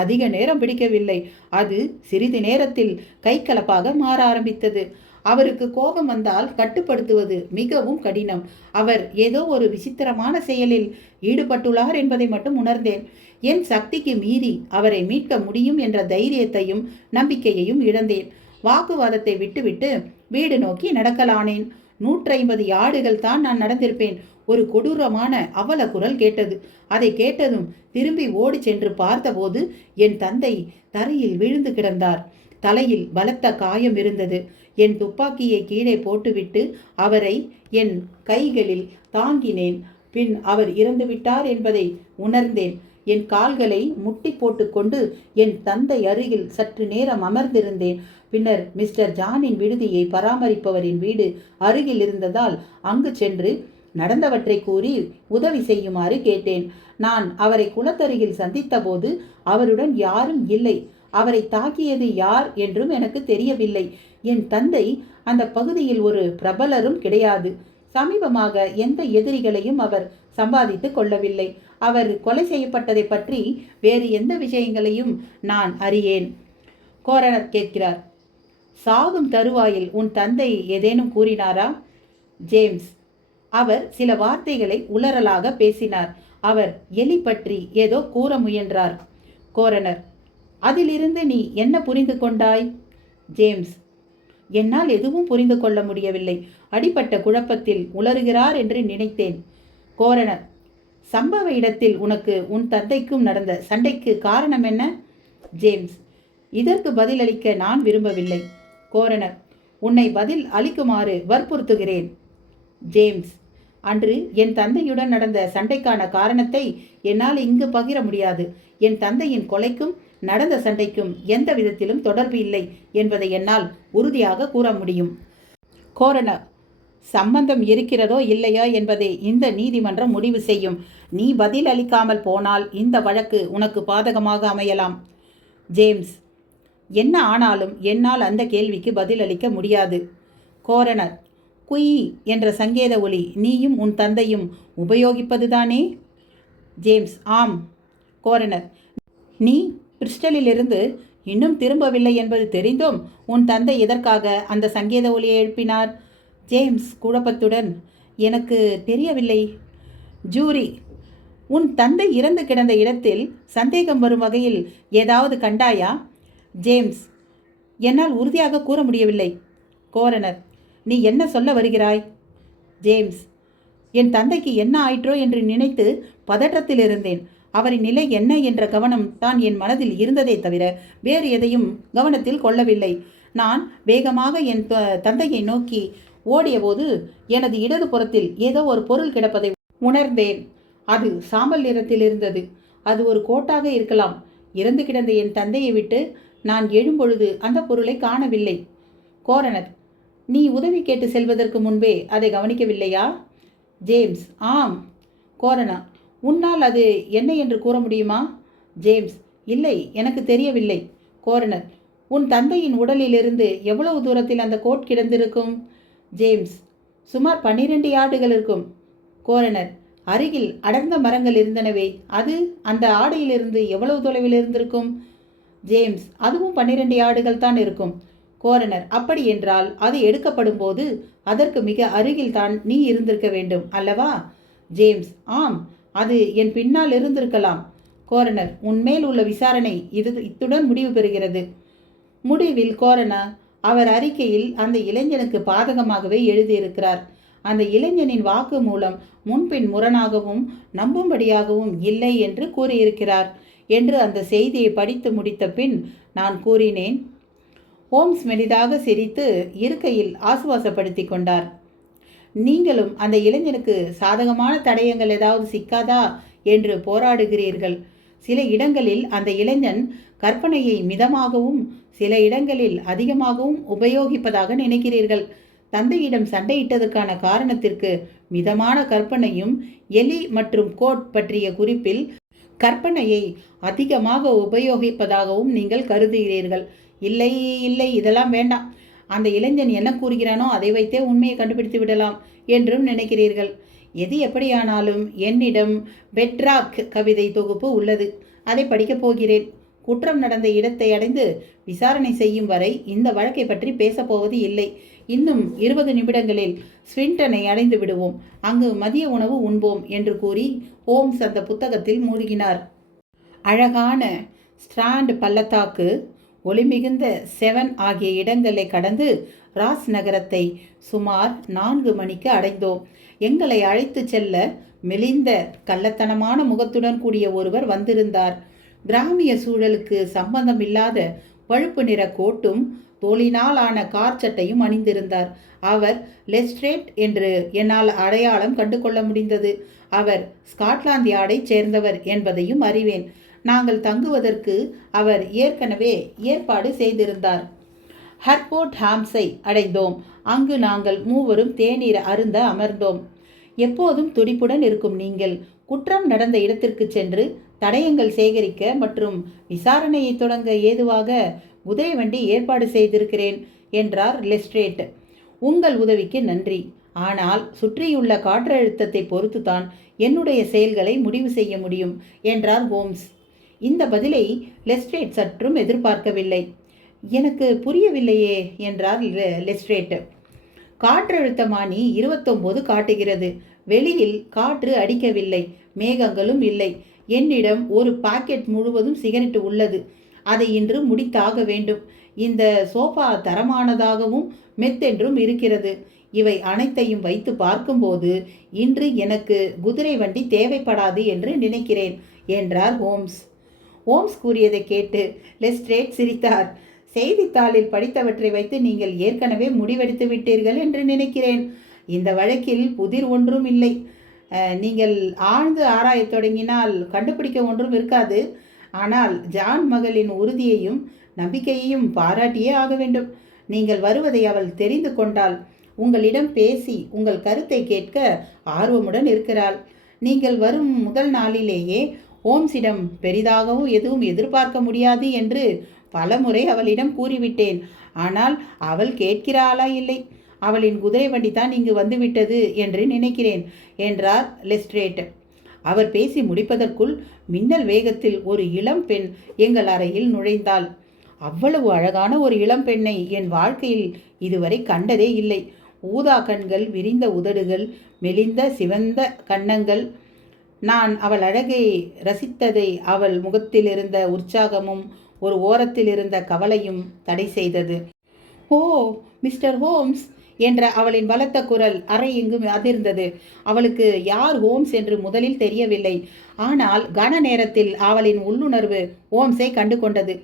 அதிக நேரம் பிடிக்கவில்லை. அது சிறிது நேரத்தில் கைகலப்பாக மாற ஆரம்பித்தது. அவருக்கு கோபம் வந்தால் கட்டுப்படுத்துவது மிகவும் கடினம். அவர் ஏதோ ஒரு விசித்திரமான செயலில் ஈடுபட்டுள்ளார் என்பதை மட்டும் உணர்ந்தேன். என் சக்திக்கு மீறி அவரை மீட்க முடியும் என்ற தைரியத்தையும் நம்பிக்கையையும் இழந்தேன். வாக்குவாதத்தை விட்டுவிட்டு வீடு நோக்கி நடக்கலானேன். 150 யார்டுகள் தான் நான் நடந்திருப்பேன். ஒரு கொடூரமான அவல குரல் கேட்டது. அதை கேட்டதும் திரும்பி ஓடி சென்று பார்த்தபோது என் தந்தை தரையில் விழுந்து கிடந்தார். தலையில் பலத்த காயம் இருந்தது. என் துப்பாக்கியை கீழே போட்டுவிட்டு அவரை என் கைகளில் தாங்கினேன். பின் அவர் இறந்துவிட்டார் என்பதை உணர்ந்தேன். என் கால்களை முட்டி போட்டுக்கொண்டு என் தந்தை அருகில் சற்று நேரம் அமர்ந்திருந்தேன். பின்னர் மிஸ்டர் ஜானின் விடுதியை பராமரிப்பவரின் வீடு அருகில் இருந்ததால் அங்கு சென்று நடந்தவற்றை கூறி உதவி செய்யுமாறு கேட்டேன். நான் அவரை குளத்தருகில் சந்தித்தபோது அவருடன் யாரும் இல்லை. அவரை தாக்கியது யார் என்றும் எனக்கு தெரியவில்லை. என் தந்தை அந்த பகுதியில் ஒரு பிரபலரும் கிடையாது. சமீபமாக எந்த எதிரிகளையும் அவர் சம்பாதித்து கொள்ளவில்லை. அவர் கொலை செய்யப்பட்டதை பற்றி வேறு எந்த விஷயங்களையும் நான் அறியேன். கோரனர் கேட்கிறார். சாகும் தருவாயில் உன் தந்தை ஏதேனும் கூறினாரா? ஜேம்ஸ். அவர் சில வார்த்தைகளை உளறலாக பேசினார். அவர் எலி பற்றி ஏதோ கூற முயன்றார். கோரனர். அதிலிருந்து நீ என்ன புரிந்து கொண்டாய்? ஜேம்ஸ். என்னால் எதுவும் புரிந்து கொள்ள முடியவில்லை. அடிப்பட்ட குழப்பத்தில் உளறுகிறார் என்று நினைத்தேன். கோரனர். சம்பவ இடத்தில் உனக்கு உன் தந்தைக்கும் நடந்த சண்டைக்கு காரணம் என்ன? ஜேம்ஸ். இதற்கு பதிலளிக்க நான் விரும்பவில்லை. கோரனர். உன்னை பதில் அளிக்குமாறு வற்புறுத்துகிறேன். ஜேம்ஸ். அன்று என் தந்தையுடன் நடந்த சண்டைக்கான காரணத்தை என்னால் இங்கு பகிர முடியாது. என் தந்தையின் கொலைக்கும் நடந்த சண்டைக்கும் எந்த விதத்திலும் தொடர்பு இல்லை என்பதை என்னால் உறுதியாக கூற முடியும். கோரனர். சம்பந்தம் இருக்கிறதோ இல்லையா என்பதை இந்த நீதிமன்றம் முடிவு செய்யும். நீ பதில் அளிக்காமல் போனால் இந்த வழக்கு உனக்கு பாதகமாக அமையலாம். ஜேம்ஸ். என்ன ஆனாலும் என்னால் அந்த கேள்விக்கு பதில் அளிக்க முடியாது. கோரனர். குய் என்ற சங்கேத ஒலி நீயும் உன் தந்தையும் உபயோகிப்பதுதானே? ஜேம்ஸ். ஆம். கோரனர். நீ பிரிஸ்டலிலிருந்து இன்னும் திரும்பவில்லை என்பது தெரிந்தும் உன் தந்தை எதற்காக அந்த சங்கேத ஒலியை எழுப்பினார்? ஜேம்ஸ் குழப்பத்துடன். எனக்கு தெரியவில்லை. ஜூரி. உன் தந்தை இறந்து கிடந்த இடத்தில் சந்தேகம் வரும் வகையில் ஏதாவது கண்டாயா? ஜேம்ஸ். என்னால் உறுதியாக கூற முடியவில்லை. கோரனர். நீ என்ன சொல்ல வருகிறாய்? ஜேம்ஸ். என் தந்தைக்கு என்ன ஆயிற்றோ என்று நினைத்து பதற்றத்தில் இருந்தேன். அவரின் நிலை என்ன என்ற கவனம் தான் என் மனதில் இருந்ததே தவிர வேறு எதையும் கவனத்தில் கொள்ளவில்லை. நான் வேகமாக என் தந்தையை நோக்கி ஓடியபோது எனது இடது புறத்தில் ஏதோ ஒரு பொருள் கிடப்பதை உணர்ந்தேன். அது சாம்பல் நிறத்தில் இருந்தது. அது ஒரு கோட்டாக இருக்கலாம். இறந்து கிடந்த என் தந்தையை விட்டு நான் எழும்பொழுது அந்த பொருளை காணவில்லை. கோரனர். நீ உதவி கேட்டு செல்வதற்கு முன்பே அதை கவனிக்கவில்லையா? ஜேம்ஸ். ஆம். கோரனர். உன்னால் அது என்ன என்று கூற முடியுமா? ஜேம்ஸ். இல்லை, எனக்கு தெரியவில்லை. கோரனர். உன் தந்தையின் உடலிலிருந்து எவ்வளவு தூரத்தில் அந்த கோட் கிடந்திருக்கும்? ஜேம்ஸ். சுமார் 12 யார்டுகள் இருக்கும். கோரனர். அருகில் அடர்ந்த மரங்கள் இருந்தனவே, அது அந்த ஆடையிலிருந்து எவ்வளவு தொலைவில் இருந்திருக்கும்? ஜேம்ஸ். அதுவும் 12 யார்டுகள் தான் இருக்கும். கோரனர். அப்படி என்றால் அது எடுக்கப்படும் போது அதற்கு மிக அருகில் தான் நீ இருந்திருக்க வேண்டும் அல்லவா? ஜேம்ஸ். ஆம், அது என் பின்னால் இருந்திருக்கலாம். கோரனர். உன்மேல் உள்ள விசாரணை இத்துடன் முடிவு பெறுகிறது. முடிவில் கோரனர் அவர் அறிக்கையில் அந்த இளைஞனுக்கு பாதகமாகவே எழுதியிருக்கிறார். அந்த இளைஞனின் வாக்கு மூலம் முன்பின் முரணாகவும் நம்பும்படியாகவும் இல்லை என்று கூறியிருக்கிறார் என்று அந்த செய்தியை படித்து முடித்த பின் நான் கூறினேன். ஹோம்ஸ் மெலிதாக சிரித்து இருக்கையில் ஆசுவாசப்படுத்தி கொண்டார். நீங்களும் அந்த இளைஞனுக்கு சாதகமான தடயங்கள் ஏதாவது சிக்காதா என்று போராடுகிறீர்கள். சில இடங்களில் அந்த இளைஞன் கற்பனையை மிதமாகவும் சில இடங்களில் அதிகமாகவும் உபயோகிப்பதாக நினைக்கிறீர்கள். தந்தையிடம் சண்டையிட்டதற்கான காரணத்திற்கு மிதமான கற்பனையும் எலி மற்றும் கோட் பற்றிய குறிப்பில் கற்பனையை அதிகமாக உபயோகிப்பதாகவும் நீங்கள் கருதுகிறீர்கள். இல்லை இல்லை, இதெல்லாம் வேண்டாம். அந்த இளைஞன் என்ன கூறுகிறானோ அதை வைத்தே உண்மையை கண்டுபிடித்து விடலாம் என்றும் நினைக்கிறீர்கள். எது எப்படியானாலும் என்னிடம் பெட்ராக் கவிதை தொகுப்பு உள்ளது. அதை படிக்கப் போகிறேன். குற்றம் நடந்த இடத்தை அடைந்து விசாரணை செய்யும் வரை இந்த வழக்கை பற்றி பேசப்போவது இல்லை. இன்னும் 20 நிமிடங்களில் ஸ்விண்டனை அடைந்து விடுவோம். அங்கு மதிய உணவு உண்போம் என்று கூறி ஹோம்ஸ் அந்த புத்தகத்தில் மூழ்கினார். அழகான ஸ்ட்ராண்ட் பள்ளத்தாக்கு, ஒளிமிகுந்த செவன் ஆகிய இடங்களை கடந்து ராஸ் நகரத்தை சுமார் 4 மணிக்கு அடைந்தோம். எங்களை அழைத்து செல்ல மெலிந்த கள்ளத்தனமான முகத்துடன் கூடிய ஒருவர் வந்திருந்தார். கிராமிய சூழலுக்கு சம்பந்தமில்லாத பழுப்பு நிற கோட்டும் தோளினால் ஆன கார் சட்டையும் அணிந்திருந்தார். அவர் லெஸ்ட்ரேட் என்று என்னால் அடையாளம் கண்டு கொள்ள முடிந்தது. அவர் ஸ்காட்லாந்து யார்டை சேர்ந்தவர் என்பதையும் அறிவேன். நாங்கள் தங்குவதற்கு அவர் ஏற்கனவே ஏற்பாடு செய்திருந்தார். ஹர்போர்ட் ஹாம்ஸை அடைந்தோம். அங்கு நாங்கள் மூவரும் தேநீர் அருந்த அமர்ந்தோம். எப்போதும் துடிப்புடன் இருக்கும் நீங்கள் குற்றம் நடந்த இடத்திற்கு சென்று தடயங்கள் சேகரிக்க மற்றும் விசாரணையை தொடங்க ஏதுவாக குதிரை வண்டி ஏற்பாடு செய்திருக்கிறேன் என்றார் லெஸ்ட்ரேட். உங்கள் உதவிக்கு நன்றி. ஆனால் சுற்றியுள்ள காற்றழுத்தத்தை பொறுத்துதான் என்னுடைய செயல்களை முடிவு செய்ய முடியும் என்றார் ஹோம்ஸ். இந்த பதிலை லெஸ்ட்ரேட் சற்றும் எதிர்பார்க்கவில்லை. எனக்கு புரியவில்லையே என்றார் லெஸ்ட்ரேட். காற்றழுத்தமானி 29 காட்டுகிறது. வெளியில் காற்று அடிக்கவில்லை, மேகங்களும் இல்லை. என்னிடம் ஒரு பாக்கெட் முழுவதும் சிகரெட் உள்ளது. அதை இன்று முடித்தாக வேண்டும். இந்த சோஃபா தரமானதாகவும் மெத்தென்றும் இருக்கிறது. இவை அனைத்தையும் வைத்து பார்க்கும்போது இன்று எனக்கு குதிரை வண்டி தேவைப்படாது என்று நினைக்கிறேன் என்றார் ஹோம்ஸ். ஹோம்ஸ் கூறியதை கேட்டு லெஸ்ட்ரேட் சிரித்தார். செய்தித்தாளில் படித்தவற்றை வைத்து நீங்கள் ஏற்கனவே முடிவெடுத்து விட்டீர்கள் என்று நினைக்கிறேன். இந்த வழக்கில் புதிர் ஒன்றும் இல்லை. நீங்கள் ஆழ்ந்து ஆராயத் தொடங்கினால் கண்டுபிடிக்க ஒன்றும் இருக்காது. ஆனால் ஜான் மகளின் உறுதியையும் நம்பிக்கையையும் பாராட்டியே ஆக வேண்டும். நீங்கள் வருவதை அவள் தெரிந்து கொண்டால் உங்களிடம் பேசி உங்கள் கருத்தை கேட்க ஆர்வமுடன் இருக்கிறாள். நீங்கள் வரும் முதல் நாளிலேயே ஹோம்ஸிடம் பெரிதாகவும் எதுவும் எதிர்பார்க்க முடியாது என்று பலமுறை அவளிடம் கூறிவிட்டேன். ஆனால் அவள் கேட்கிறாளா இல்லை. அவளின் குதிரை வண்டி தான் இங்கு வந்துவிட்டது என்று நினைக்கிறேன் என்றார் லெஸ்ட்ரேட். அவர் பேசி முடிப்பதற்குள் மின்னல் வேகத்தில் ஒரு இளம் பெண் எங்கள் அறையில் நுழைந்தாள். அவ்வளவு அழகான ஒரு இளம் பெண்ணை என் வாழ்க்கையில் இதுவரை கண்டதே இல்லை. ஊதா கண்கள், விரிந்த உதடுகள், மெலிந்த சிவந்த கன்னங்கள். நான் அவள் அழகை ரசித்ததை அவள் முகத்தில் இருந்த உற்சாகமும் ஒரு ஓரத்தில் இருந்த கவலையும் தடை செய்தது. ஓ மிஸ்டர் ஹோம்ஸ் என்ற அவளின் பலத்த குரல் அறை எங்கும் அதிர்ந்தது. அவளுக்கு யார் ஹோம்ஸ் என்று முதலில் தெரியவில்லை. ஆனால் கன நேரத்தில் அவளின் உள்ளுணர்வு ஹோம்ஸை கண்டு கொண்டது.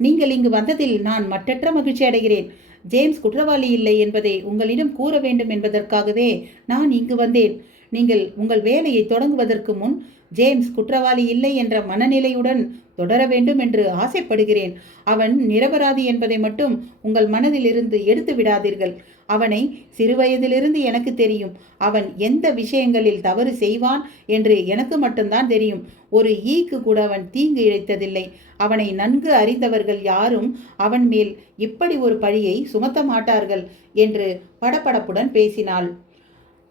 நீங்கள் இங்கு வந்ததில் நான் மற்றற்ற மகிழ்ச்சி அடைகிறேன். ஜேம்ஸ் குற்றவாளி இல்லை என்பதை உங்களிடம் கூற வேண்டும் என்பதற்காகவே நான் இங்கு வந்தேன். நீங்கள் உங்கள் வேலையை தொடங்குவதற்கு முன் ஜேம்ஸ் குற்றவாளி இல்லை என்ற மனநிலையுடன் தொடர வேண்டும் என்று ஆசைப்படுகிறேன். அவன் நிரபராதி என்பதை மட்டும் உங்கள் மனதில் இருந்து எடுத்து விடாதீர்கள். அவனை சிறுவயதிலிருந்து எனக்கு தெரியும். அவன் எந்த விஷயங்களில் தவறு செய்வான் என்று எனக்கு மட்டும்தான் தெரியும். ஒரு ஈக்கு கூட அவன் தீங்கு இழைத்ததில்லை. அவனை நன்கு அறிந்தவர்கள் யாரும் அவன் மேல் இப்படி ஒரு பழியை சுமத்த மாட்டார்கள் என்று படபடப்புடன் பேசினாள்.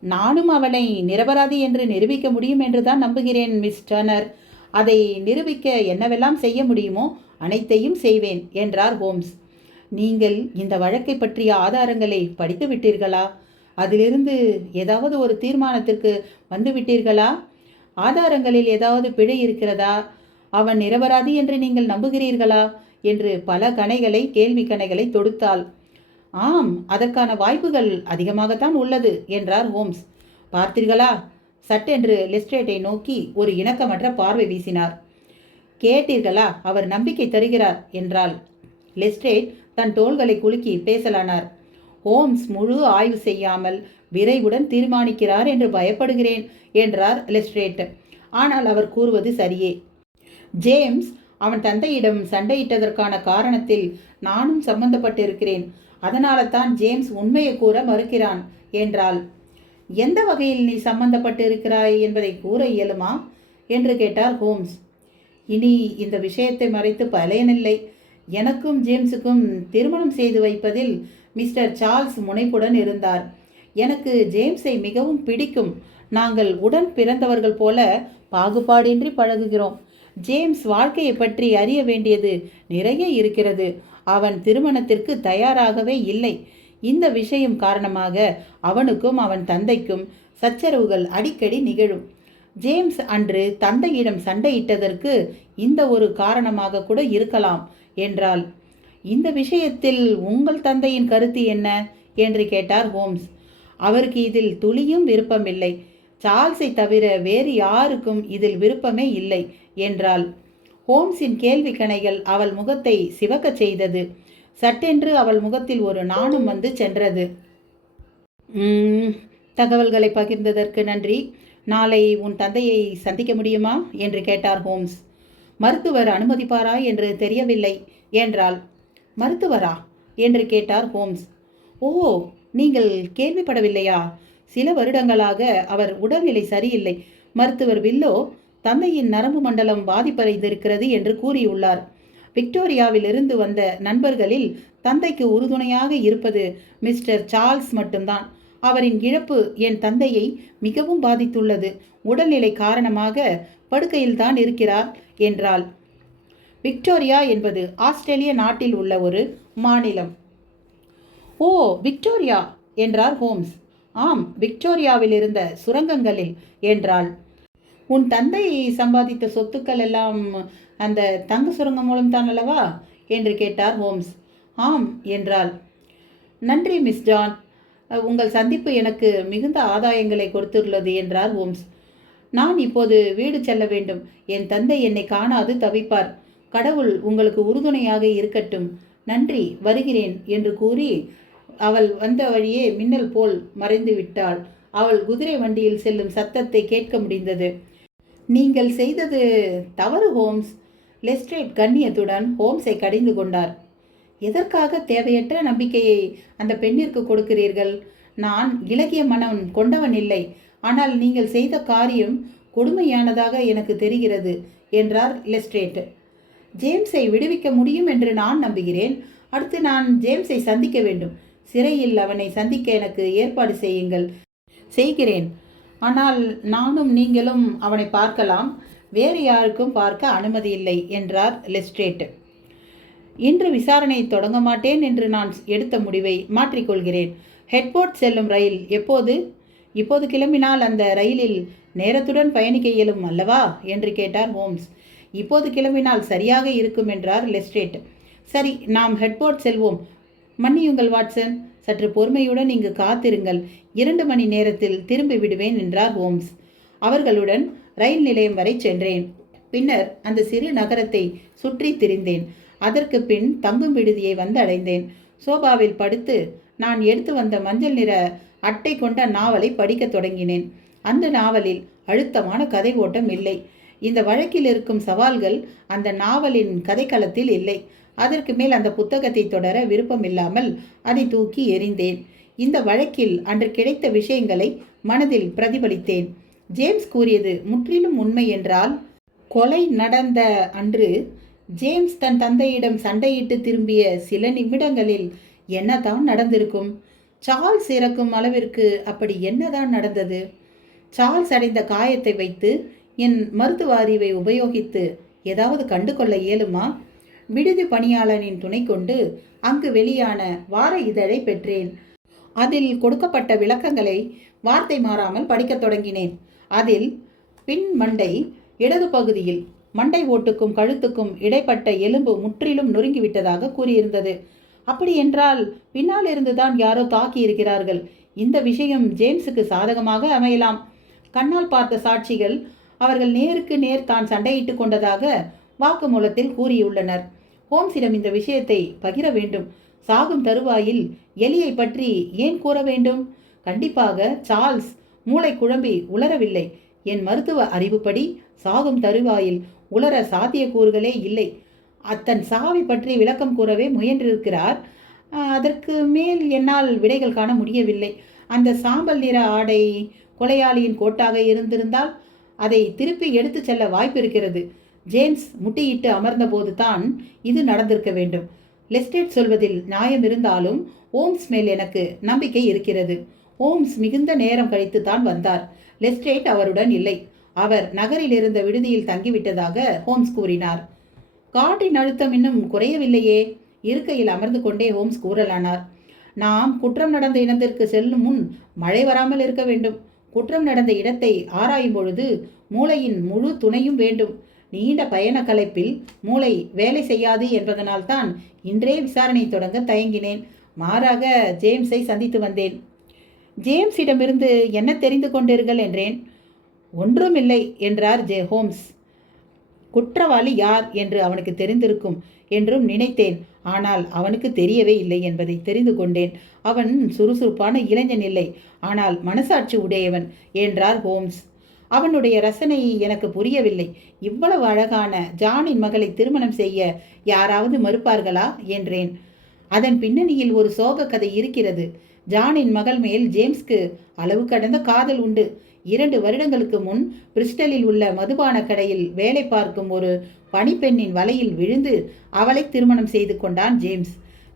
நானும் அவனை நிரபராதி என்று நிரூபிக்க முடியும் என்றுதான் நம்புகிறேன் மிஸ் டர்னர். அதை நிரூபிக்க என்னவெல்லாம் செய்ய முடியுமோ அனைத்தையும் செய்வேன் என்றார் ஹோம்ஸ். நீங்கள் இந்த வழக்கை பற்றிய ஆதாரங்களை படித்து விட்டீர்களா? அதிலிருந்து ஏதாவது ஒரு தீர்மானத்திற்கு வந்து விட்டீர்களா? ஆதாரங்களில் ஏதாவது பிழை இருக்கிறதா? அவன் நிரபராதி என்று நீங்கள் நம்புகிறீர்களா என்று பல கேள்வி கணைகளை தொடுத்தாள். ஆம், அதற்கான வாய்ப்புகள் அதிகமாகத்தான் உள்ளது என்றார் ஹோம்ஸ். பார்த்தீர்களா? சட்டென்று லெஸ்ட்ரேட்டை நோக்கி ஒரு இணக்கமற்ற பார்வை வீசினார். கேட்டீர்களா? அவர் நம்பிக்கை தருகிறார் என்றாள். லெஸ்ட்ரேட் தன் தோள்களை குலுக்கி பேசலானார். ஹோம்ஸ் முழு ஆய்வு செய்யாமல் விரைவுடன் தீர்மானிக்கிறார் என்று பயப்படுகிறேன் என்றார் லெஸ்ட்ரேட். ஆனால் அவர் கூறுவது சரியே. ஜேம்ஸ் அவன் தந்தையிடம் சண்டையிட்டதற்கான காரணத்தில் நானும் சம்பந்தப்பட்டிருக்கிறேன். அதனால தான் ஜேம்ஸ் உண்மையை கூற மறுக்கிறான் என்றாள். எந்த வகையில் நீ சம்பந்தப்பட்டு இருக்கிறாய் என்பதை கூற இயலுமா என்று கேட்டார் ஹோம்ஸ். இனி இந்த விஷயத்தை மறைத்து பயனில்லை. எனக்கும் ஜேம்ஸுக்கும் திருமணம் செய்து வைப்பதில் மிஸ்டர் சார்ல்ஸ் முனைப்புடன் இருந்தார். எனக்கு ஜேம்ஸை மிகவும் பிடிக்கும். நாங்கள் உடன் பிறந்தவர்கள் போல பாகுபாடின்றி பழகுகிறோம். ஜேம்ஸ் வாழ்க்கையை பற்றி அறிய வேண்டியது நிறைய இருக்கிறது. அவன் திருமணத்திற்கு தயாராகவே இல்லை. இந்த விஷயம் காரணமாக அவனுக்கும் அவன் தந்தைக்கும் சச்சரவுகள் அடிக்கடி நிகழும். ஜேம்ஸ் அன்று தந்தையிடம் சண்டையிட்டதற்கு இந்த ஒரு காரணமாக கூட இருக்கலாம் என்றாள். இந்த விஷயத்தில் உங்கள் தந்தையின் கருத்து என்ன என்று கேட்டார் ஹோம்ஸ். அவருக்கு இதில் துளியும் விருப்பமில்லை. சார்ல்ஸை தவிர வேறு யாருக்கும் இதில் விருப்பமே இல்லை என்றாள். ஹோம்ஸின் கேள்வி கணைகள் அவள் முகத்தை சிவக்கச் செய்தது. சட்டென்று அவள் முகத்தில் ஒரு நாணம் வந்து சென்றது. தகவல்களை பகிர்ந்ததற்கு நன்றி. நாளை உன் தந்தையை சந்திக்க முடியுமா என்று கேட்டார் ஹோம்ஸ். மருத்துவர் அனுமதிப்பாரா என்று தெரியவில்லை என்றாள். மருத்துவரா என்று கேட்டார் ஹோம்ஸ். ஓ, நீங்கள் கேள்விப்படவில்லையா? சில வருடங்களாக அவர் உடல்நிலை சரியில்லை. மருத்துவர் வில்லோ தந்தையின் நரம்பு மண்டலம் பாதிப்படைந்திருக்கிறது என்று கூறியுள்ளார். விக்டோரியாவிலிருந்து வந்த நண்பர்களில் தந்தைக்கு உறுதுணையாக இருப்பது மிஸ்டர் சார்ல்ஸ் மட்டும்தான். அவரின் இழப்பு என் தந்தையை மிகவும் பாதித்துள்ளது. உடல்நிலை காரணமாக படுக்கையில்தான் இருக்கிறார் என்றாள். விக்டோரியா என்பது ஆஸ்திரேலிய நாட்டில் உள்ள ஒரு மாநிலம். ஓ, விக்டோரியா என்றார் ஹோம்ஸ். ஆம், விக்டோரியாவில் இருந்த சுரங்கங்களில் என்றாள். உன் தந்தை சம்பாதித்த சொத்துக்கள் எல்லாம் அந்த தங்க சுரங்கம் மூலம்தான் அல்லவா என்று கேட்டார் ஹோம்ஸ். ஆம் என்றாள். நன்றி மிஸ் ஜான், உங்கள் சந்திப்பு எனக்கு மிகுந்த ஆதாயங்களை கொடுத்துள்ளது என்றார் ஹோம்ஸ். நான் இப்போது வீடு செல்ல வேண்டும். என் தந்தை என்னை காணாது தவிப்பார். கடவுள் உங்களுக்கு உறுதுணையாக இருக்கட்டும். நன்றி, வருகிறேன் என்று கூறி அவள் வந்த வழியே மின்னல் போல் மறைந்து விட்டாள். அவள் குதிரை வண்டியில் செல்லும் சத்தத்தை கேட்க முடிந்தது. நீங்கள் செய்தது தவறு ஹோம்ஸ். லெஸ்ட்ரேட் கண்ணியத்துடன் ஹோம்ஸை கடிந்து கொண்டார். எதற்காக தேவையற்ற நம்பிக்கையை அந்த பெண்ணிற்கு கொடுக்கிறீர்கள்? நான் இலகிய மனம் கொண்டவன் இல்லை. ஆனால் நீங்கள் செய்த காரியம் கொடுமையானதாக எனக்கு தெரிகிறது என்றார் லெஸ்ட்ரேட். ஜேம்ஸை விடுவிக்க முடியும் என்று நான் நம்புகிறேன். அடுத்து நான் ஜேம்ஸை சந்திக்க வேண்டும். சிறையில் அவனை சந்திக்க எனக்கு ஏற்பாடு செய்யுங்கள். செய்கிறேன். ஆனால் நானும் நீங்களும் அவனை பார்க்கலாம். வேறு யாருக்கும் பார்க்க அனுமதி இல்லை என்றார் லெஸ்ட்ரேட். இன்று விசாரணை தொடங்க மாட்டேன் என்று நான் எடுத்த முடிவை மாற்றிக்கொள்கிறேன். ஹெட்போர்ட் செல்லும் ரயில் எப்போது? இப்போது கிளம்பினால் அந்த ரயிலில் நேரத்துடன் பயணிக்க இயலும் அல்லவா என்று கேட்டார் ஹோம்ஸ். இப்போது கிளம்பினால் சரியாக இருக்கும் என்றார் லெஸ்ட்ரேட். சரி, நாம் ஹெட்போர்ட் செல்வோம். மன்னியுங்கள் வாட்சன், சற்று பொறுமையுடன் இங்கு காத்திருங்கள். 2 மணி நேரத்தில் திரும்பி விடுவேன் என்றார் ஹோம்ஸ். அவர்களுடன் ரயில் நிலையம் வரை சென்றேன். பின்னர் அந்த சிறு நகரத்தை சுற்றி திரிந்தேன். அதற்கு பின் தங்கும் விடுதியை வந்து அடைந்தேன். சோபாவில் படுத்து நான் எடுத்து வந்த மஞ்சள் நிற அட்டை கொண்ட நாவலை படிக்க தொடங்கினேன். அந்த நாவலில் அழுத்தமான கதை ஓட்டம் இல்லை. இந்த வழக்கில் இருக்கும் சவால்கள் அந்த நாவலின் கதைக்களத்தில் இல்லை. அதற்கு மேல் அந்த புத்தகத்தை தொடர விருப்பமில்லாமல் அதை தூக்கி எறிந்தேன். இந்த வழக்கில் அன்று கிடைத்த விஷயங்களை மனதில் பிரதிபலித்தேன். ஜேம்ஸ் கூறியது முற்றிலும் உண்மை என்றால், கொலை நடந்த அன்று ஜேம்ஸ் தன் தந்தையிடம் சண்டையிட்டு திரும்பிய சில நிமிடங்களில் என்னதான் நடந்திருக்கும்? சார்ல்ஸ் இறக்கும் அளவிற்கு அப்படி என்னதான் நடந்தது? சார்ல்ஸ் அடைந்த காயத்தை வைத்து என் மருத்துவ அறிவை உபயோகித்து ஏதாவது கண்டு கொள்ள இயலுமா? விடுதி பணியாளனின் துணை கொண்டு அங்கு வெளியான வார இதழை பெற்றேன். அதில் கொடுக்கப்பட்ட விளக்கங்களை வார்த்தை மாறாமல் படிக்கத் தொடங்கினேன். அதில் பின் மண்டை இடது பகுதியில் மண்டை ஓட்டுக்கும் கழுத்துக்கும் இடைப்பட்ட எலும்பு முற்றிலும் நொறுங்கிவிட்டதாக கூறியிருந்தது. அப்படி என்றால் பின்னால் இருந்துதான் யாரோ தாக்கி இருக்கிறார்கள். இந்த விஷயம் ஜேம்ஸுக்கு சாதகமாக அமையலாம். கண்ணால் பார்த்த சாட்சிகள் அவர்கள் நேருக்கு நேர் தான் சண்டையிட்டு கொண்டதாக வாக்குமூலத்தில் கூறியுள்ளனர். ஹோம்ஸிடம் இந்த விஷயத்தை பகிர வேண்டும். சாகும் தருவாயில் எலியை பற்றி ஏன் கூற வேண்டும்? கண்டிப்பாக சார்ல்ஸ் மூளை குழம்பி உளரவில்லை. என் மருத்துவ அறிவுப்படி சாகும் தருவாயில் உளர சாத்தியக்கூறுகளே இல்லை. அத்தன் சாவை பற்றி விளக்கம் கூறவே முயன்றிருக்கிறார். அதற்கு மேல் என்னால் விடைகள் காண முடியவில்லை. அந்த சாம்பல் நிற ஆடை கொலையாளியின் கோட்டாக இருந்திருந்தால் அதை திருப்பி எடுத்து செல்ல வாய்ப்பு இருக்கிறது. ஜேம்ஸ் முட்டியிட்டு அமர்ந்தபோது தான் இது நடந்திருக்க வேண்டும். லெஸ்ட்ரேட் சொல்வதில் நியாயம் இருந்தாலும் ஹோம்ஸ் மேல் எனக்கு நம்பிக்கை இருக்கிறது. ஹோம்ஸ் மிகுந்த நேரம் கழித்து தான் வந்தார். லெஸ்ட்ரேட் அவருடன் இல்லை. அவர் நகரில் இருந்த விடுதியில் தங்கிவிட்டதாக ஹோம்ஸ் கூறினார். காற்றின் அழுத்தம் இன்னும் குறையவில்லையே. இருக்கையில் அமர்ந்து கொண்டே ஹோம்ஸ் கூறலானார். நாம் குற்றம் நடந்த இடத்திற்கு செல்லும் முன் மழை வராமல் இருக்க வேண்டும். குற்றம் நடந்த இடத்தை ஆராயும் பொழுது மூளையின் முழு துணையும் வேண்டும். நீண்ட பயண கலைப்பில் மூளை வேலை செய்யாது என்பதனால்தான் இன்றே விசாரணை தொடங்க தயங்கினேன். மாறாக ஜேம்ஸை சந்தித்து வந்தேன். ஜேம்ஸிடமிருந்து என்ன தெரிந்து கொண்டீர்கள் என்றேன். ஒன்றுமில்லை என்றார் ஹோம்ஸ். குற்றவாளி யார் என்று அவனுக்கு தெரிந்திருக்கும் என்றும் நினைத்தேன். ஆனால் அவனுக்கு தெரியவே இல்லை என்பதை தெரிந்து கொண்டேன். அவன் சுறுசுறுப்பான இளைஞன் இல்லை, ஆனால் மனசாட்சி உடையவன் என்றார் ஹோம்ஸ். அவனுடைய ரசனை எனக்கு புரியவில்லை. இவ்வளவு அழகான ஜானின் மகளை திருமணம் செய்ய யாராவது மறுப்பார்களா என்றேன். அதன் பின்னணியில் ஒரு சோக கதை இருக்கிறது. ஜானின் மகள் மேல் ஜேம்ஸ்க்கு அளவு கடந்த காதல் உண்டு. 2 வருடங்களுக்கு முன் பிரிஸ்டலில் உள்ள மதுபான கடையில் வேலை பார்க்கும் ஒரு பணிப்பெண்ணின் வலையில் விழுந்து அவளை திருமணம் செய்து கொண்டான் ஜேம்ஸ்.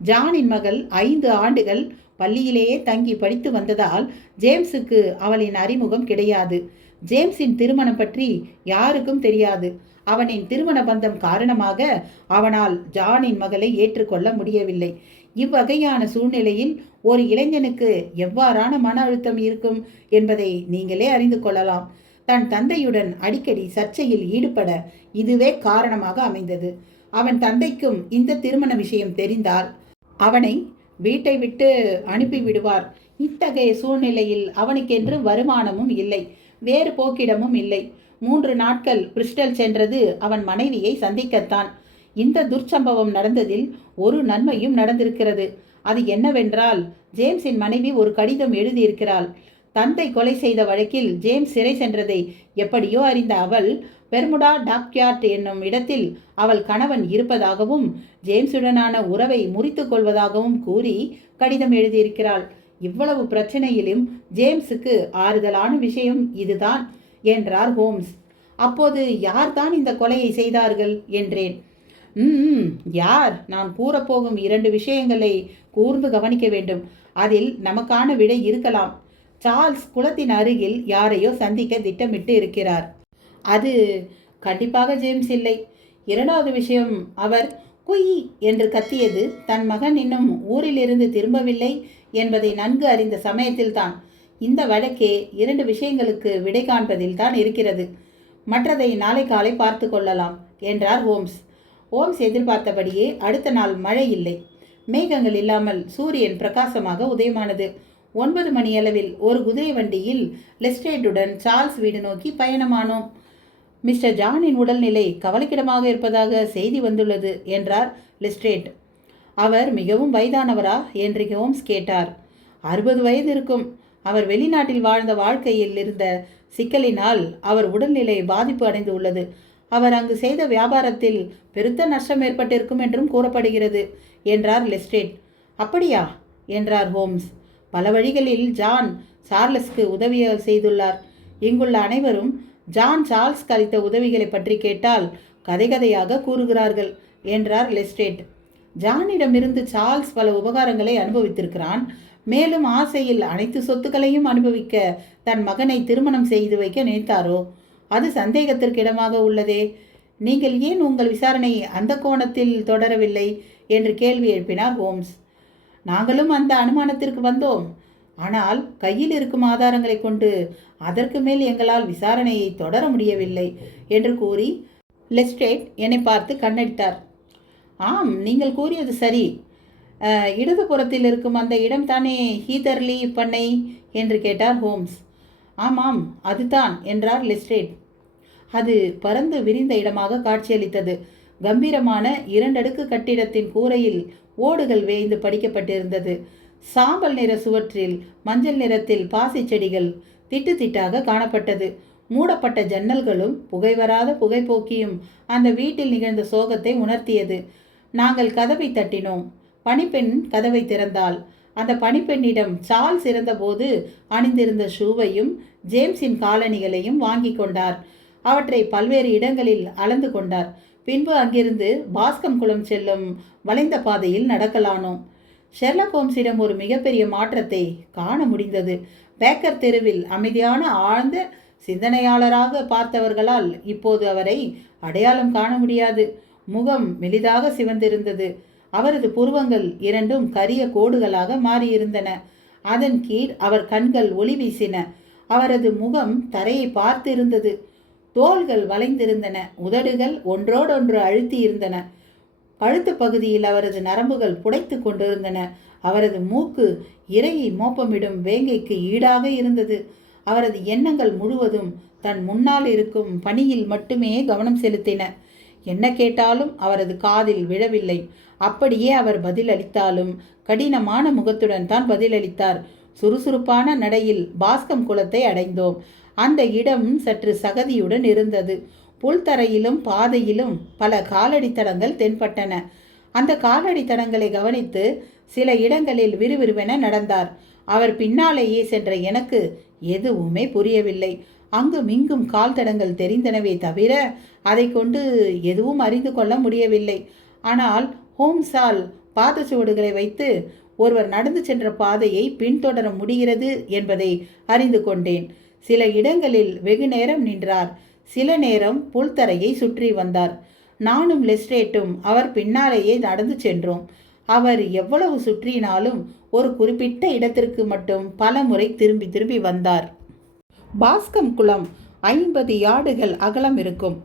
ஜானின் மகள் 5 ஆண்டுகள் பள்ளியிலேயே தங்கி படித்து வந்ததால் ஜேம்ஸுக்கு அவளின் அறிமுகம் கிடையாது. ஜேம்ஸின் திருமணம் பற்றி யாருக்கும் தெரியாது. அவனின் திருமண பந்தம் காரணமாக அவனால் ஜானின் மகளை ஏற்றுக்கொள்ள முடியவில்லை. இவ்வகையான சூழ்நிலையில் ஒரு இளைஞனுக்கு எவ்வாறான மன அழுத்தம் இருக்கும் என்பதை நீங்களே அறிந்து கொள்ளலாம். தன் தந்தையுடன் அடிக்கடி சர்ச்சையில் ஈடுபட இதுவே காரணமாக அமைந்தது. அவன் தந்தைக்கும் இந்த திருமண விஷயம் தெரிந்தால் அவனை வீட்டை விட்டு அனுப்பிவிடுவார். இத்தகைய சூழ்நிலையில் அவனுக்கென்று வருமானமும் இல்லை, வேறு போக்கிடமும் இல்லை. 3 நாட்கள் பிரிஸ்டல் சென்றது அவன் மனைவியை சந்திக்கத்தான். இந்த துர்ச்சம்பவம் நடந்ததில் ஒரு நன்மையும் நடந்திருக்கிறது. அது என்னவென்றால், ஜேம்ஸின் மனைவி ஒரு கடிதம் எழுதியிருக்கிறாள். தந்தை கொலை செய்த வழக்கில் ஜேம்ஸ் சிறை சென்றதை எப்படியோ அறிந்த அவள் பெர்முடா டாக்யார்ட் என்னும் இடத்தில் அவள் கணவன் இருப்பதாகவும் ஜேம்ஸுடனான உறவை முறித்து கொள்வதாகவும் கூறி கடிதம் எழுதியிருக்கிறாள். இவ்வளவு பிரச்சனையிலும் ஜேம்ஸுக்கு ஆறுதலான விஷயம் இதுதான் என்றார் ஹோம்ஸ். அப்போது யார்தான் இந்த கொலையை செய்தார்கள் என்றேன். யார்? நான் கூறப்போகும் 2 விஷயங்களை கூர்ந்து கவனிக்க வேண்டும். அதில் நமக்கான விடை இருக்கலாம். சார்ல்ஸ் குளத்தின் அருகில் யாரையோ சந்திக்க திட்டமிட்டு இருக்கிறார். அது கண்டிப்பாக ஜேம்ஸ் இல்லை. 2வது விஷயம், அவர் குய் என்று கத்தியது தன் மகன் இன்னும் ஊரிலிருந்து திரும்பவில்லை என்பதை நன்கு அறிந்த சமயத்தில்தான். இந்த வழக்கே 2 விஷயங்களுக்கு விடை காண்பதில் தான் இருக்கிறது. மற்றதை நாளை காலை பார்த்து கொள்ளலாம் என்றார் ஹோம்ஸ். ஹோம்ஸ் எதிர்பார்த்தபடியே அடுத்த நாள் மழை இல்லை. மேகங்கள் இல்லாமல் சூரியன் பிரகாசமாக உதயமானது. 9 மணியளவில் ஒரு குதிரை வண்டியில் லெஸ்ட்ரேட்டுடன் சார்ல்ஸ் வீடு நோக்கி பயணமானோம். மிஸ்டர் ஜானின் உடல்நிலை கவலைக்கிடமாக இருப்பதாக செய்தி வந்துள்ளது என்றார் லெஸ்ட்ரேட். அவர் மிகவும் வயதானவரா என்று ஹோம்ஸ் கேட்டார். 60 வயது இருக்கும். அவர் வெளிநாட்டில் வாழ்ந்த வாழ்க்கையில் இருந்த சிக்கலினால் அவர் உடல்நிலை பாதிப்பு அடைந்து உள்ளது. அவர் அங்கு செய்த வியாபாரத்தில் பெருத்த நஷ்டம் ஏற்பட்டிருக்கும் என்றும் கூறப்படுகிறது என்றார் லெஸ்ட்ரேட். அப்படியா என்றார் ஹோம்ஸ். பல வழிகளில் ஜான் சார்லஸ்க்கு உதவி செய்துள்ளார். இங்குள்ள அனைவரும் ஜான் சார்ல்ஸ்க்கு அளித்த உதவிகளை பற்றி கேட்டால் கதை கதையாக கூறுகிறார்கள் என்றார் லெஸ்ட்ரேட். ஜானிடமிருந்து சார்ல்ஸ் பல உபகாரங்களை அனுபவித்திருக்கிறான். மேலும் ஆசையில் அனைத்து சொத்துக்களையும் அனுபவிக்க தன் மகனை திருமணம் செய்து வைக்க நினைத்தாரோ? அது சந்தேகத்திற்கு இடமாக உள்ளதே. நீங்கள் ஏன் உங்கள் விசாரணை அந்த கோணத்தில் தொடரவில்லை என்று கேள்வி எழுப்பினார் ஹோம்ஸ். நாங்களும் அந்த அனுமானத்திற்கு வந்தோம். ஆனால் கையில் இருக்கும் ஆதாரங்களை கொண்டு அதற்கு மேல் எங்களால் விசாரணையை தொடர முடியவில்லை என்று கூறி லெஸ்ட்ரேட் என்னை பார்த்து கண்ணடித்தார். ஆம், நீங்கள் கூறியது சரி. இடதுபுறத்தில் இருக்கும் அந்த இடம் தானே ஹீதர்லி பண்ணை என்று கேட்டார் ஹோம்ஸ். ஆமாம், அதுதான் என்றார் லெஸ்ட்ரேட். அது பறந்து விரிந்த இடமாக காட்சியளித்தது. கம்பீரமான 2 அடுக்கு கட்டிடத்தின் கூரையில் ஓடுகள் வேய்ந்து படிக்கப்பட்டிருந்தது. சாம்பல் நிற சுவற்றில் மஞ்சள் நிறத்தில் பாசி செடிகள் திட்டு திட்டாக காணப்பட்டது. மூடப்பட்ட ஜன்னல்களும் புகை வராத புகைப்போக்கியும் அந்த வீட்டில் நிகழ்ந்த சோகத்தை உணர்த்தியது. நாங்கள் கதவை தட்டினோம். பணிப்பெண் கதவை திறந்தாள். அந்த பணிப்பெண்ணிடம் சார்ல்ஸ் இறந்தபோது அணிந்திருந்த ஷூவையும் ஜேம்ஸின் காலணிகளையும் வாங்கி கொண்டார். அவற்றை பல்வேறு இடங்களில் அளந்து கொண்டார். பின்பு அங்கிருந்து பாஸ்கம் குளம் செல்லும் வளைந்த பாதையில் நடக்கலானோம். ஷெர்லாக் ஹோம்ஸிடம் ஒரு மிகப்பெரிய மாற்றத்தை காண முடிந்தது. பேக்கர் தெருவில் அமைதியான ஆழ்ந்த சிந்தனையாளராக பார்த்தவர்களால் இப்போது அவரை அடையாளம் காண முடியாது. முகம் மெலிதாக சிவந்திருந்தது. அவரது புருவங்கள் 2ம் கரிய கோடுகளாக மாறியிருந்தன. அதன் கீழ் அவர் கண்கள் ஒளி வீசின. அவரது முகம் தரையை பார்த்து இருந்தது. தோள்கள் வளைந்திருந்தன. உதடுகள் ஒன்றோடொன்று அழுத்தி இருந்தன. கழுத்து பகுதியில் அவரது நரம்புகள் புடைத்து கொண்டிருந்தன. அவரது மூக்கு இரையை மோப்பமிடும் வேங்கைக்கு ஈடாக இருந்தது. அவரது எண்ணங்கள் முழுவதும் தன் முன்னால் இருக்கும் பணியில் மட்டுமே கவனம் செலுத்தின. என்ன கேட்டாலும் அவரது காதில் விழவில்லை. அப்படியே அவர் பதிலளித்தாலும் கடினமான முகத்துடன் தான் பதிலளித்தார். சுறுசுறுப்பான நடையில் பாஸ்கம் குளத்தை அடைந்தோம். அந்த இடம் சற்று சகதியுடன் இருந்தது. புல்தரையிலும் பாதையிலும் பல காலடி தடங்கள் தென்பட்டன. அந்த காலடி தடங்களை கவனித்து சில இடங்களில் விறுவிறுவென நடந்தார். அவர் பின்னாலேயே சென்ற எனக்கு எதுவுமே புரியவில்லை. அங்கும் இங்கும் கால் தடங்கள் தெரிந்தனவே தவிர அதை கொண்டு எதுவும் அறிந்து கொள்ள முடியவில்லை. ஆனால் ஹோம்ஸால் பாதச்சுவடுகளை வைத்து ஒருவர் நடந்து சென்ற பாதையை பின்தொடர முடிகிறது என்பதை அறிந்து கொண்டேன். சில இடங்களில் வெகு நேரம் நின்றார். சில நேரம் புல்தரையை சுற்றி வந்தார். நானும் லெஸ்ட்ரேட்டும் அவர் பின்னாலேயே நடந்து சென்றோம். அவர் எவ்வளவு சுற்றினாலும் ஒரு குறிப்பிட்ட இடத்திற்கு மட்டும் பல முறை திரும்பி திரும்பி வந்தார். பாஸ்கம் குளம் 50 யார்டுகள் அகலம் இருக்கும்.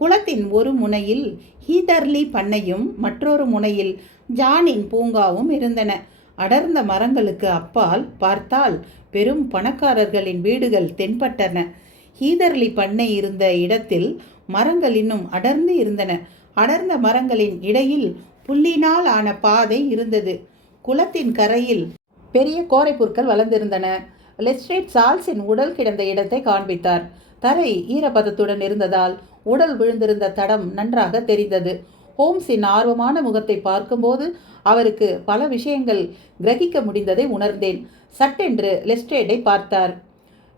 குளத்தின் ஒரு முனையில் ஹீதர்லி பண்ணையும் மற்றொரு முனையில் ஜானின் பூங்காவும் இருந்தன. அடர்ந்த மரங்களுக்கு அப்பால் பார்த்தால் பெரும் பணக்காரர்களின் வீடுகள் தென்பட்டன. ஹீதர்லி பண்ணை இருந்த இடத்தில் மரங்கள் இன்னும் அடர்ந்து இருந்தன. அடர்ந்த மரங்களின் இடையில் புல்லினால் ஆன பாதை இருந்தது. குளத்தின் கரையில் பெரிய கோரை புற்கள் வளர்ந்திருந்தன. லெஸ்ட்ரேட் சார்ல்ஸின் உடல் கிடந்த இடத்தை காண்பித்தார். தரை ஈரப்பதத்துடன் இருந்ததால் உடல் விழுந்திருந்த தடம் நன்றாக தெரிந்தது. ஹோம்ஸின் ஆர்வமான முகத்தை பார்க்கும்போது அவருக்கு பல விஷயங்கள் கிரகிக்க முடிந்ததை உணர்ந்தேன். சட்டென்று லெஸ்ட்ரேட்டை பார்த்தார்.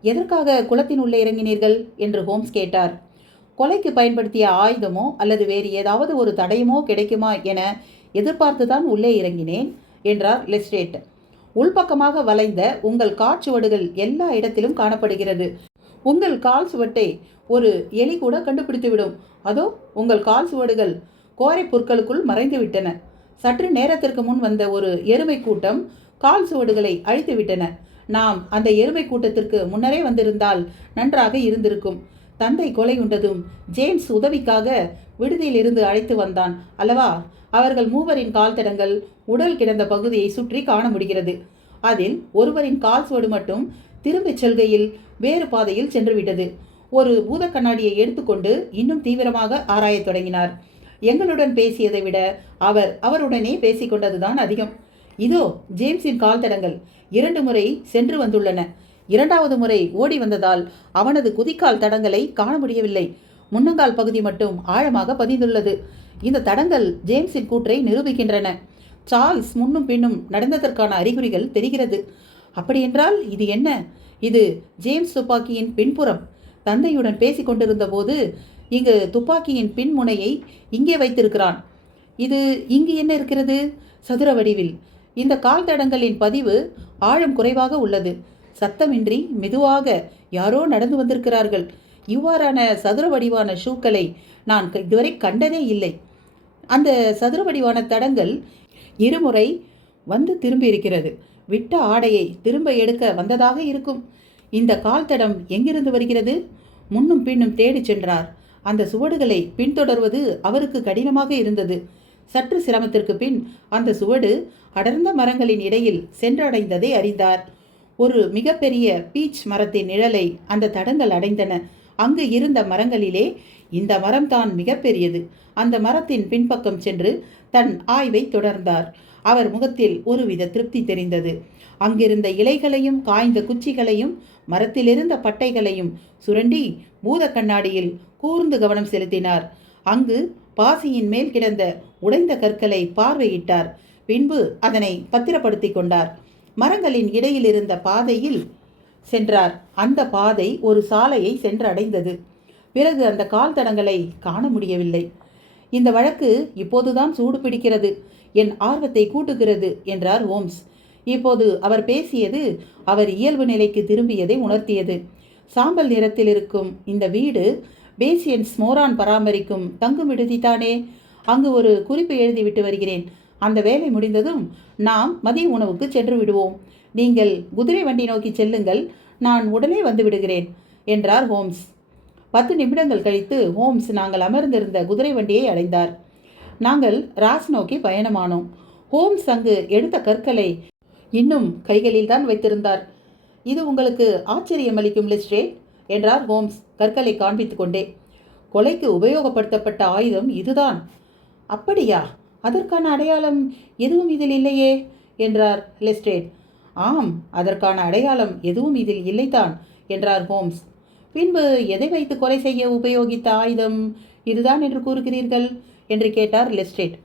எதற்காக குளத்தின் உள்ளே இறங்கினீர்கள் என்று ஹோம்ஸ் கேட்டார். கொலைக்கு பயன்படுத்திய ஆயுதமோ அல்லது வேறு ஏதாவது ஒரு தடயமோ கிடைக்குமா என எதிர்பார்த்துதான் உள்ளே இறங்கினேன் என்றார் லெஸ்ட்ரேட். உள்பக்கமாக வளைந்த உங்கள் காற்சுவடுகள் எல்லா இடத்திலும் காணப்படுகிறது. உங்கள் கால் சுவட்டை ஒரு எலி கூட கண்டுபிடித்துவிடும். அதோ உங்கள் கால் சுவடுகள் கோரை புற்களுக்குள் மறைந்து விட்டன. சற்று நேரத்திற்கு முன் வந்த ஒரு எருமை கூட்டம் கால் சுவடுகளை அழித்து விட்டன. நாம் அந்த எருமை கூட்டத்திற்கு முன்னரே வந்திருந்தால் நன்றாக இருந்திருக்கும். தந்தை கொலையுண்டதும் ஜேம்ஸ் உதவிக்காக விடுதியில் இருந்து அழைத்து வந்தான் அல்லவா? அவர்கள் மூவரின் கால் தடங்கள் உடல் கிடந்த பகுதியை சுற்றி காண முடிகிறது. அதில் ஒருவரின் கால் சுவடு மட்டும் திரும்பிச் செல்கையில் வேறு பாதையில் சென்றுவிட்டது. ஒரு பூத கண்ணாடியை எடுத்துக்கொண்டு இன்னும் தீவிரமாக ஆராயத் தொடங்கினார். எங்களுடன் பேசியதை விட அவருடனே பேசிக்கொண்டதுதான் அதிகம். இதோ ஜேம்ஸின் கால் தடங்கள் 2 முறை சென்று வந்துள்ளன. 2வது முறை ஓடி வந்ததால் அவனது குதிக்கால் தடங்களை காண முடியவில்லை. முன்னங்கால் பகுதி மட்டும் ஆழமாக பதிந்துள்ளது. இந்த தடங்கள் ஜேம்ஸின் கூற்றை நிரூபிக்கின்றன. சார்ல்ஸ் முன்னும் பின்னும் நடந்ததற்கான அறிகுறிகள் தெரிகிறது. அப்படியென்றால் இது என்ன? இது ஜேம்ஸ் துப்பாக்கியின் பின்புறம். தந்தையுடன் பேசிக் கொண்டிருந்த போது இங்கு துப்பாக்கியின் பின்முனையை இங்கே வைத்திருக்கிறான். இது இங்கு என்ன இருக்கிறது? சதுர வடிவில். இந்த கால் தடங்களின் பதிவு ஆழம் குறைவாக உள்ளது. சத்தமின்றி மெதுவாக யாரோ நடந்து வந்திருக்கிறார்கள். இவ்வாறான சதுர வடிவான ஷூக்களை நான் இதுவரை கண்டதே இல்லை. அந்த சதுர வடிவான தடங்கள் 2 முறை வந்து திரும்பி இருக்கிறது. விட்ட ஆடையை திரும்ப எடுக்க வந்ததாக இருக்கும். இந்த கால் தடம் எங்கிருந்து வருகிறது? முன்னும் பின்னும் தேடி சென்றார். அந்த சுவடுகளை பின்தொடர்வது அவருக்கு கடினமாக இருந்தது. சற்று சிரமத்திற்கு பின் அந்த சுவடு அடர்ந்த மரங்களின் இடையில் சென்றடைந்ததை அறிந்தார். ஒரு மிகப்பெரிய பீச் மரத்தின் நிழலை அந்த தடங்கள் அடைந்தன. அங்கு இருந்த மரங்களிலே இந்த மரம்தான் மிகப்பெரியது. அந்த மரத்தின் பின்பக்கம் சென்று தன் ஆய்வை தொடர்ந்தார். அவர் முகத்தில் ஒருவித திருப்தி தெரிந்தது. அங்கிருந்த இலைகளையும் காய்ந்த குச்சிகளையும் மரத்திலிருந்த பட்டைகளையும் சுரண்டி பூத கண்ணாடியில் கூர்ந்து கவனம் செலுத்தினார். அங்கு பாசியின் மேல் கிடந்த உடைந்த கற்களை பார்வையிட்டார். பின்பு அதனை பத்திரப்படுத்தி கொண்டார். மரங்களின் இடையில் இருந்த பாதையில் சென்றார். அந்த பாதை ஒரு சாலையை சென்றடைந்தது. பிறகு அந்த கால் தடங்களை காண முடியவில்லை. இந்த வழக்கு இப்போதுதான் சூடு பிடிக்கிறது. என் ஆர்வத்தை கூட்டுகிறது என்றார் ஹோம்ஸ். இப்போது அவர் பேசியது அவர் இயல்பு நிலைக்கு திரும்பியதை உணர்த்தியது. சாம்பல் நிறத்தில் இருக்கும் இந்த வீடு பேசியன்ஸ் மோரான் பராமரிக்கும் தங்கும் விடுதிதானே? அங்கு ஒரு குறிப்பு எழுதிவிட்டு வருகிறேன். அந்த வேலை முடிந்ததும் நாம் மதிய உணவுக்கு சென்று விடுவோம். நீங்கள் குதிரை வண்டி நோக்கி செல்லுங்கள், நான் உடனே வந்து விடுகிறேன் என்றார் ஹோம்ஸ். 10 நிமிடங்கள் கழித்து ஹோம்ஸ் நாங்கள் அமர்ந்திருந்த குதிரை வண்டியை அடைந்தார். நாங்கள் ராஸ் நோக்கி பயணமானோம். ஹோம்ஸ் அங்கு எடுத்த கற்களை இன்னும் கைகளில் தான் வைத்திருந்தார். இது உங்களுக்கு ஆச்சரியமளிக்கும் லெஸ்ட்ரேட் என்றார் ஹோம்ஸ் கற்களை காண்பித்து கொண்டே. கொலைக்கு உபயோகப்படுத்தப்பட்ட ஆயுதம் இதுதான். அப்படியா? அதற்கான அடையாளம் எதுவும் இதில் இல்லையே என்றார் லெஸ்ட்ரேட். ஆம், அதற்கான அடையாளம் எதுவும் இதில் இல்லைதான் என்றார் ஹோம்ஸ். பின்பு எதை வைத்து கொலை செய்ய உபயோகித்த ஆயுதம் இதுதான் என்று கூறுகிறீர்கள் என்று கேட்டார் லெஸ்ட்ரேட்.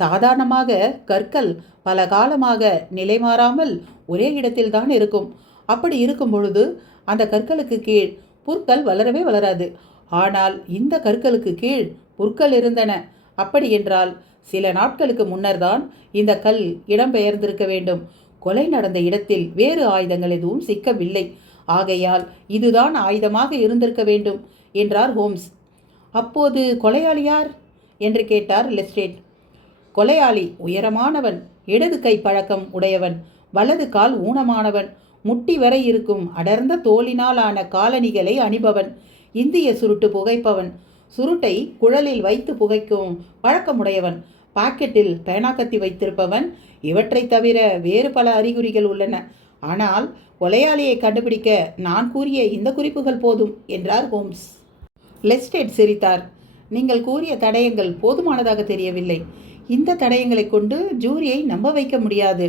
சாதாரணமாக கற்கள் பல காலமாக நிலைமாறாமல் ஒரே இடத்தில்தான் இருக்கும். அப்படி இருக்கும் பொழுது அந்த கற்களுக்கு கீழ் புற்கள் வளரவே வளராது. ஆனால் இந்த கற்களுக்கு கீழ் புற்கள் இருந்தன. அப்படி என்றால் சில நாட்களுக்கு முன்னர்தான் இந்த கல் இடம்பெயர்ந்திருக்க வேண்டும். கொலை நடந்த இடத்தில் வேறு ஆயுதங்கள் எதுவும் சிக்கவில்லை. ஆகையால் இதுதான் ஆயுதமாக இருந்திருக்க வேண்டும் என்றார் ஹோம்ஸ். அப்போது கொலையாளி யார் என்று கேட்டார் லெஸ்ட்ரேட். கொலையாளி உயரமானவன், இடது கை பழக்கம் உடையவன், வலது கால் ஊனமானவன், முட்டி வரை இருக்கும் அடர்ந்த தோலினால் ஆன காலணிகளை அணிபவன், இந்திய சுருட்டு புகைப்பவன், சுருட்டை குழலில் வைத்து புகைக்கும் பழக்கமுடையவன், பாக்கெட்டில் பேனாக்கத்தி வைத்திருப்பவன். இவற்றை தவிர வேறு பல அறிகுறிகள் உள்ளன. ஆனால் கொலையாளியை கண்டுபிடிக்க நான் கூறிய இந்த குறிப்புகள் போதும் என்றார் ஹோம்ஸ். லெஸ்ட்ரேட் சிரித்தார். நீங்கள் கூறிய தடயங்கள் போதுமானதாக தெரியவில்லை. இந்த தடயங்களை கொண்டு ஜூரியை நம்ப வைக்க முடியாது.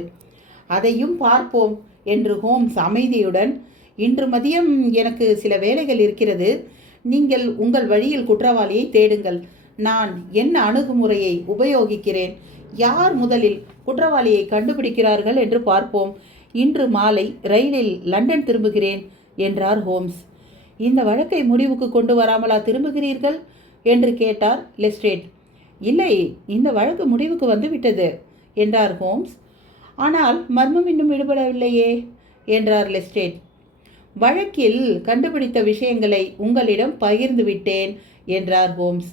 அதையும் பார்ப்போம் என்று ஹோம்ஸ் அமைதியுடன், இன்று மதியம் எனக்கு சில வேலைகள் இருக்கிறது. நீங்கள் உங்கள் வழியில் குற்றவாளியை தேடுங்கள். நான் என்ன அணுகுமுறையை உபயோகிக்கிறேன், யார் முதலில் குற்றவாளியை கண்டுபிடிக்கிறார்கள் என்று பார்ப்போம். இன்று மாலை ரயிலில் லண்டன் திரும்புகிறேன் என்றார் ஹோம்ஸ். இந்த வழக்கை முடிவுக்கு கொண்டு வராமலா திரும்புகிறீர்கள் என்று கேட்டார் லெஸ்ட்ரேட். இல்லை, இந்த வழக்கு முடிவுக்கு வந்துவிட்டது என்றார் ஹோம்ஸ். ஆனால் மர்மம் இன்னும் விடுபடவில்லையே என்றார் லெஸ்ட்ரேட். வழக்கில் கண்டுபிடித்த விஷயங்களை உங்களிடம் பகிர்ந்து விட்டேன் என்றார் ஹோம்ஸ்.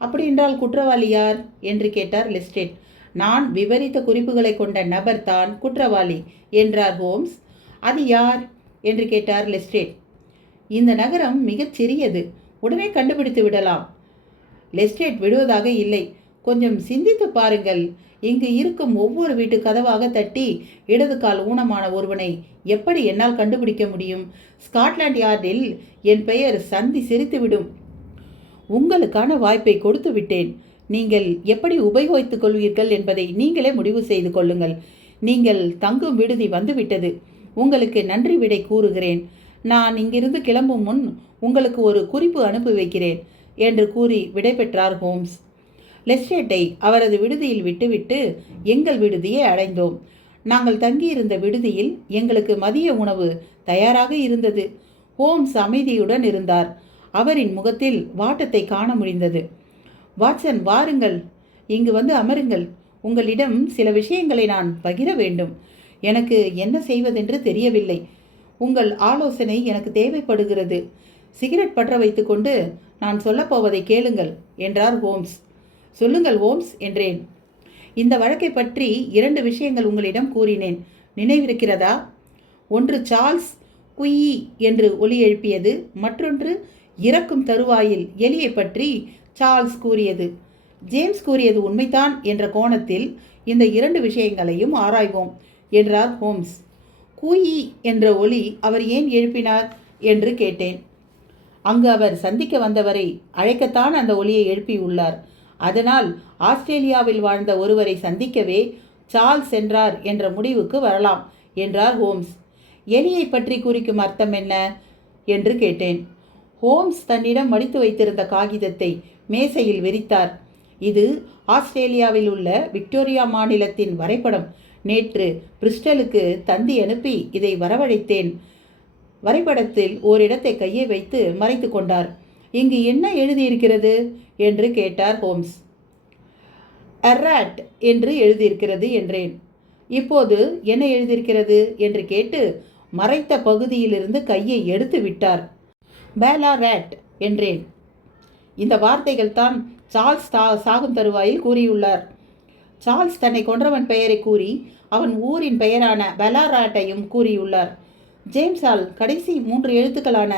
அப்படி என்றால் குற்றவாளி யார் என்று கேட்டார் லெஸ்ட்ரேட். நான் விவரித்த குறிப்புகளை கொண்ட நபர் தான் குற்றவாளி என்றார் ஹோம்ஸ். அது யார் என்று கேட்டார் லெஸ்ட்ரேட். இந்த நகரம் மிகச் சிறியது, உடனே கண்டுபிடித்து விடலாம். லெஸ்ட்ரேட் விடுவதாக இல்லை. கொஞ்சம் சிந்தித்து பாருங்கள். இங்கு இருக்கும் ஒவ்வொரு வீட்டு கதவாக தட்டி இடது கால் ஊனமான ஒருவனை எப்படி என்னால் கண்டுபிடிக்க முடியும்? ஸ்காட்லாண்ட் யார்டில் என் பெயர் சந்தி சிரித்துவிடும். உங்களுக்கான வாய்ப்பை கொடுத்து விட்டேன். நீங்கள் எப்படி உபயோகித்துக் கொள்வீர்கள் என்பதை நீங்களே முடிவு செய்து கொள்ளுங்கள். நீங்கள் தங்கும் விடுதி வந்துவிட்டது. உங்களுக்கு நன்றி விடை கூறுகிறேன். நான் இங்கிருந்து கிளம்பும் முன் உங்களுக்கு ஒரு குறிப்பு அனுப்பி வைக்கிறேன் என்று கூறி விடைபெற்றார் ஹோம்ஸ். லெஸ்ட்ரேட்டை அவரது விடுதியில் விட்டுவிட்டு எங்கள் விடுதியை அடைந்தோம். நாங்கள் தங்கியிருந்த விடுதியில் எங்களுக்கு மதிய உணவு தயாராக இருந்தது. ஹோம்ஸ் அமைதியுடன் இருந்தார். அவரின் முகத்தில் வாட்டத்தை காண முடிந்தது. வாட்சன், வாருங்கள், இங்கு வந்து அமருங்கள். உங்களிடம் சில விஷயங்களை நான் பகிர வேண்டும். எனக்கு என்ன செய்வதென்று தெரியவில்லை. உங்கள் ஆலோசனை எனக்கு தேவைப்படுகிறது. சிகரெட் பற்ற வைத்துக்கொண்டு நான் சொல்லப்போவதை கேளுங்கள் என்றார் ஹோம்ஸ். சொல்லுங்கள் ஹோம்ஸ் என்றேன். இந்த வழக்கை பற்றி 2 விஷயங்கள் உங்களிடம் கூறினேன், நினைவிருக்கிறதா? ஒன்று சார்ல்ஸ் குயி என்று ஒலி எழுப்பியது, மற்றொன்று இறக்கும் தருவாயில் எலியை பற்றி சார்ல்ஸ் கூறியது. ஜேம்ஸ் கூறியது உண்மைதான் என்ற கோணத்தில் இந்த 2 விஷயங்களையும் ஆராய்வோம் என்றார் ஹோம்ஸ். குயி என்ற ஒலி அவர் ஏன் எழுப்பினார் என்று கேட்டேன். அங்கு அவர் சந்திக்க வந்தவரை அழைக்கத்தான் அந்த ஒலியை எழுப்பியுள்ளார். அதனால் ஆஸ்திரேலியாவில் வாழ்ந்த ஒருவரை சந்திக்கவே சார்ல்ஸ் சென்றார் என்ற முடிவுக்கு வரலாம் என்றார் ஹோம்ஸ். எலியை பற்றி குறிக்கும் அர்த்தம் என்ன என்று கேட்டேன். ஹோம்ஸ் தன்னிடம் மடித்து வைத்திருந்த காகிதத்தை மேசையில் விரித்தார். இது ஆஸ்திரேலியாவில் உள்ள விக்டோரியா மாநிலத்தின் வரைபடம். நேற்று பிரிஸ்டலுக்கு தந்தி அனுப்பி இதை வரவழைத்தேன். வரைபடத்தில் ஓரிடத்தை கையை வைத்து மறைத்து கொண்டார். இங்கு என்ன எழுதியிருக்கிறது என்று கேட்டார் ஹோம்ஸ். அராட் என்று எழுதியிருக்கிறது என்றேன். இப்போது என்ன எழுதியிருக்கிறது என்று கேட்டு மறைத்த பகுதியிலிருந்து கையை எடுத்து விட்டார். பேலாராட் என்றேன். இந்த வார்த்தைகள் தான் சார்ல்ஸ் சாகும் தருவாயில் கூறியுள்ளார். சார்ல்ஸ் தன்னை கொன்றவன் பெயரை கூறி அவன் ஊரின் பெயரான பெலாராட்டையும் கூறியுள்ளார். ஜேம்ஸால் கடைசி 3 எழுத்துக்களான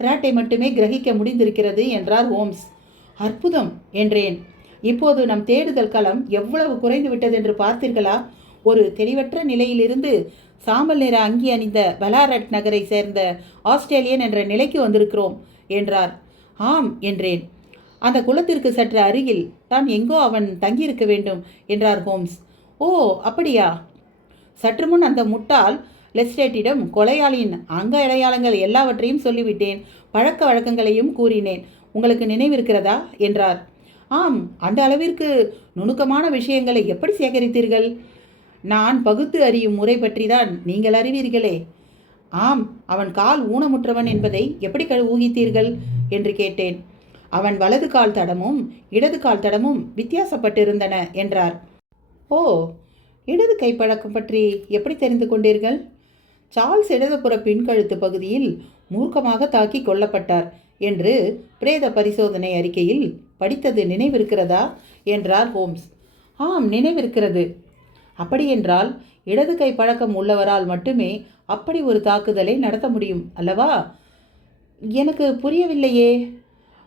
ராட்டை மட்டுமே கிரகிக்க முடிந்திருக்கிறது என்றார் ஹோம்ஸ். அற்புதம் என்றேன். இப்போது நம் தேடுதல் களம் எவ்வளவு குறைந்து விட்டது என்று பார்த்தீர்களா? ஒரு தெளிவற்ற நிலையிலிருந்து சாம்பல் நிற அங்கி அணிந்த பெலாரட் நகரை சேர்ந்த ஆஸ்திரேலியன் என்ற நிலைக்கு வந்திருக்கிறோம் என்றார். ஆம் என்றேன். அந்த குளத்திற்கு சற்று அருகில் தான் எங்கோ அவன் தங்கியிருக்க வேண்டும் என்றார் ஹோம்ஸ். ஓ, அப்படியா? சற்று முன் அந்த முட்டாள் லெஸ்ட்ரேட்டிடம் கொலையாளியின் அங்க அடையாளங்கள் எல்லாவற்றையும் சொல்லிவிட்டேன். பழக்க வழக்கங்களையும் கூறினேன். உங்களுக்கு நினைவிருக்கிறதா என்றார். ஆம், அந்த அளவிற்கு நுணுக்கமான விஷயங்களை எப்படி சேகரித்தீர்கள்? நான் பகுத்து அறியும் முறை பற்றி தான் நீங்கள் அறிவீர்களே. ஆம், அவன் கால் ஊனமுற்றவன் என்பதை எப்படி ஊகித்தீர்கள் என்று கேட்டேன். அவன் வலது கால் தடமும் இடது கால் தடமும் வித்தியாசப்பட்டிருந்தன என்றார். ஓ, இடது கைப்பழக்கம் பற்றி எப்படி தெரிந்து கொண்டீர்கள்? சார்ல்ஸ் இடதுபுற பின்கழுத்து பகுதியில் மூர்க்கமாக தாக்கி கொல்லப்பட்டார் என்று பிரேத பரிசோதனை அறிக்கையில் படித்தது நினைவிருக்கிறதா என்றார் ஹோம்ஸ். ஆம், நினைவிருக்கிறது. அப்படியென்றால் இடது கை பழக்கம் உள்ளவரால் மட்டுமே அப்படி ஒரு தாக்குதலை நடத்த முடியும் அல்லவா? எனக்கு புரியவில்லையே.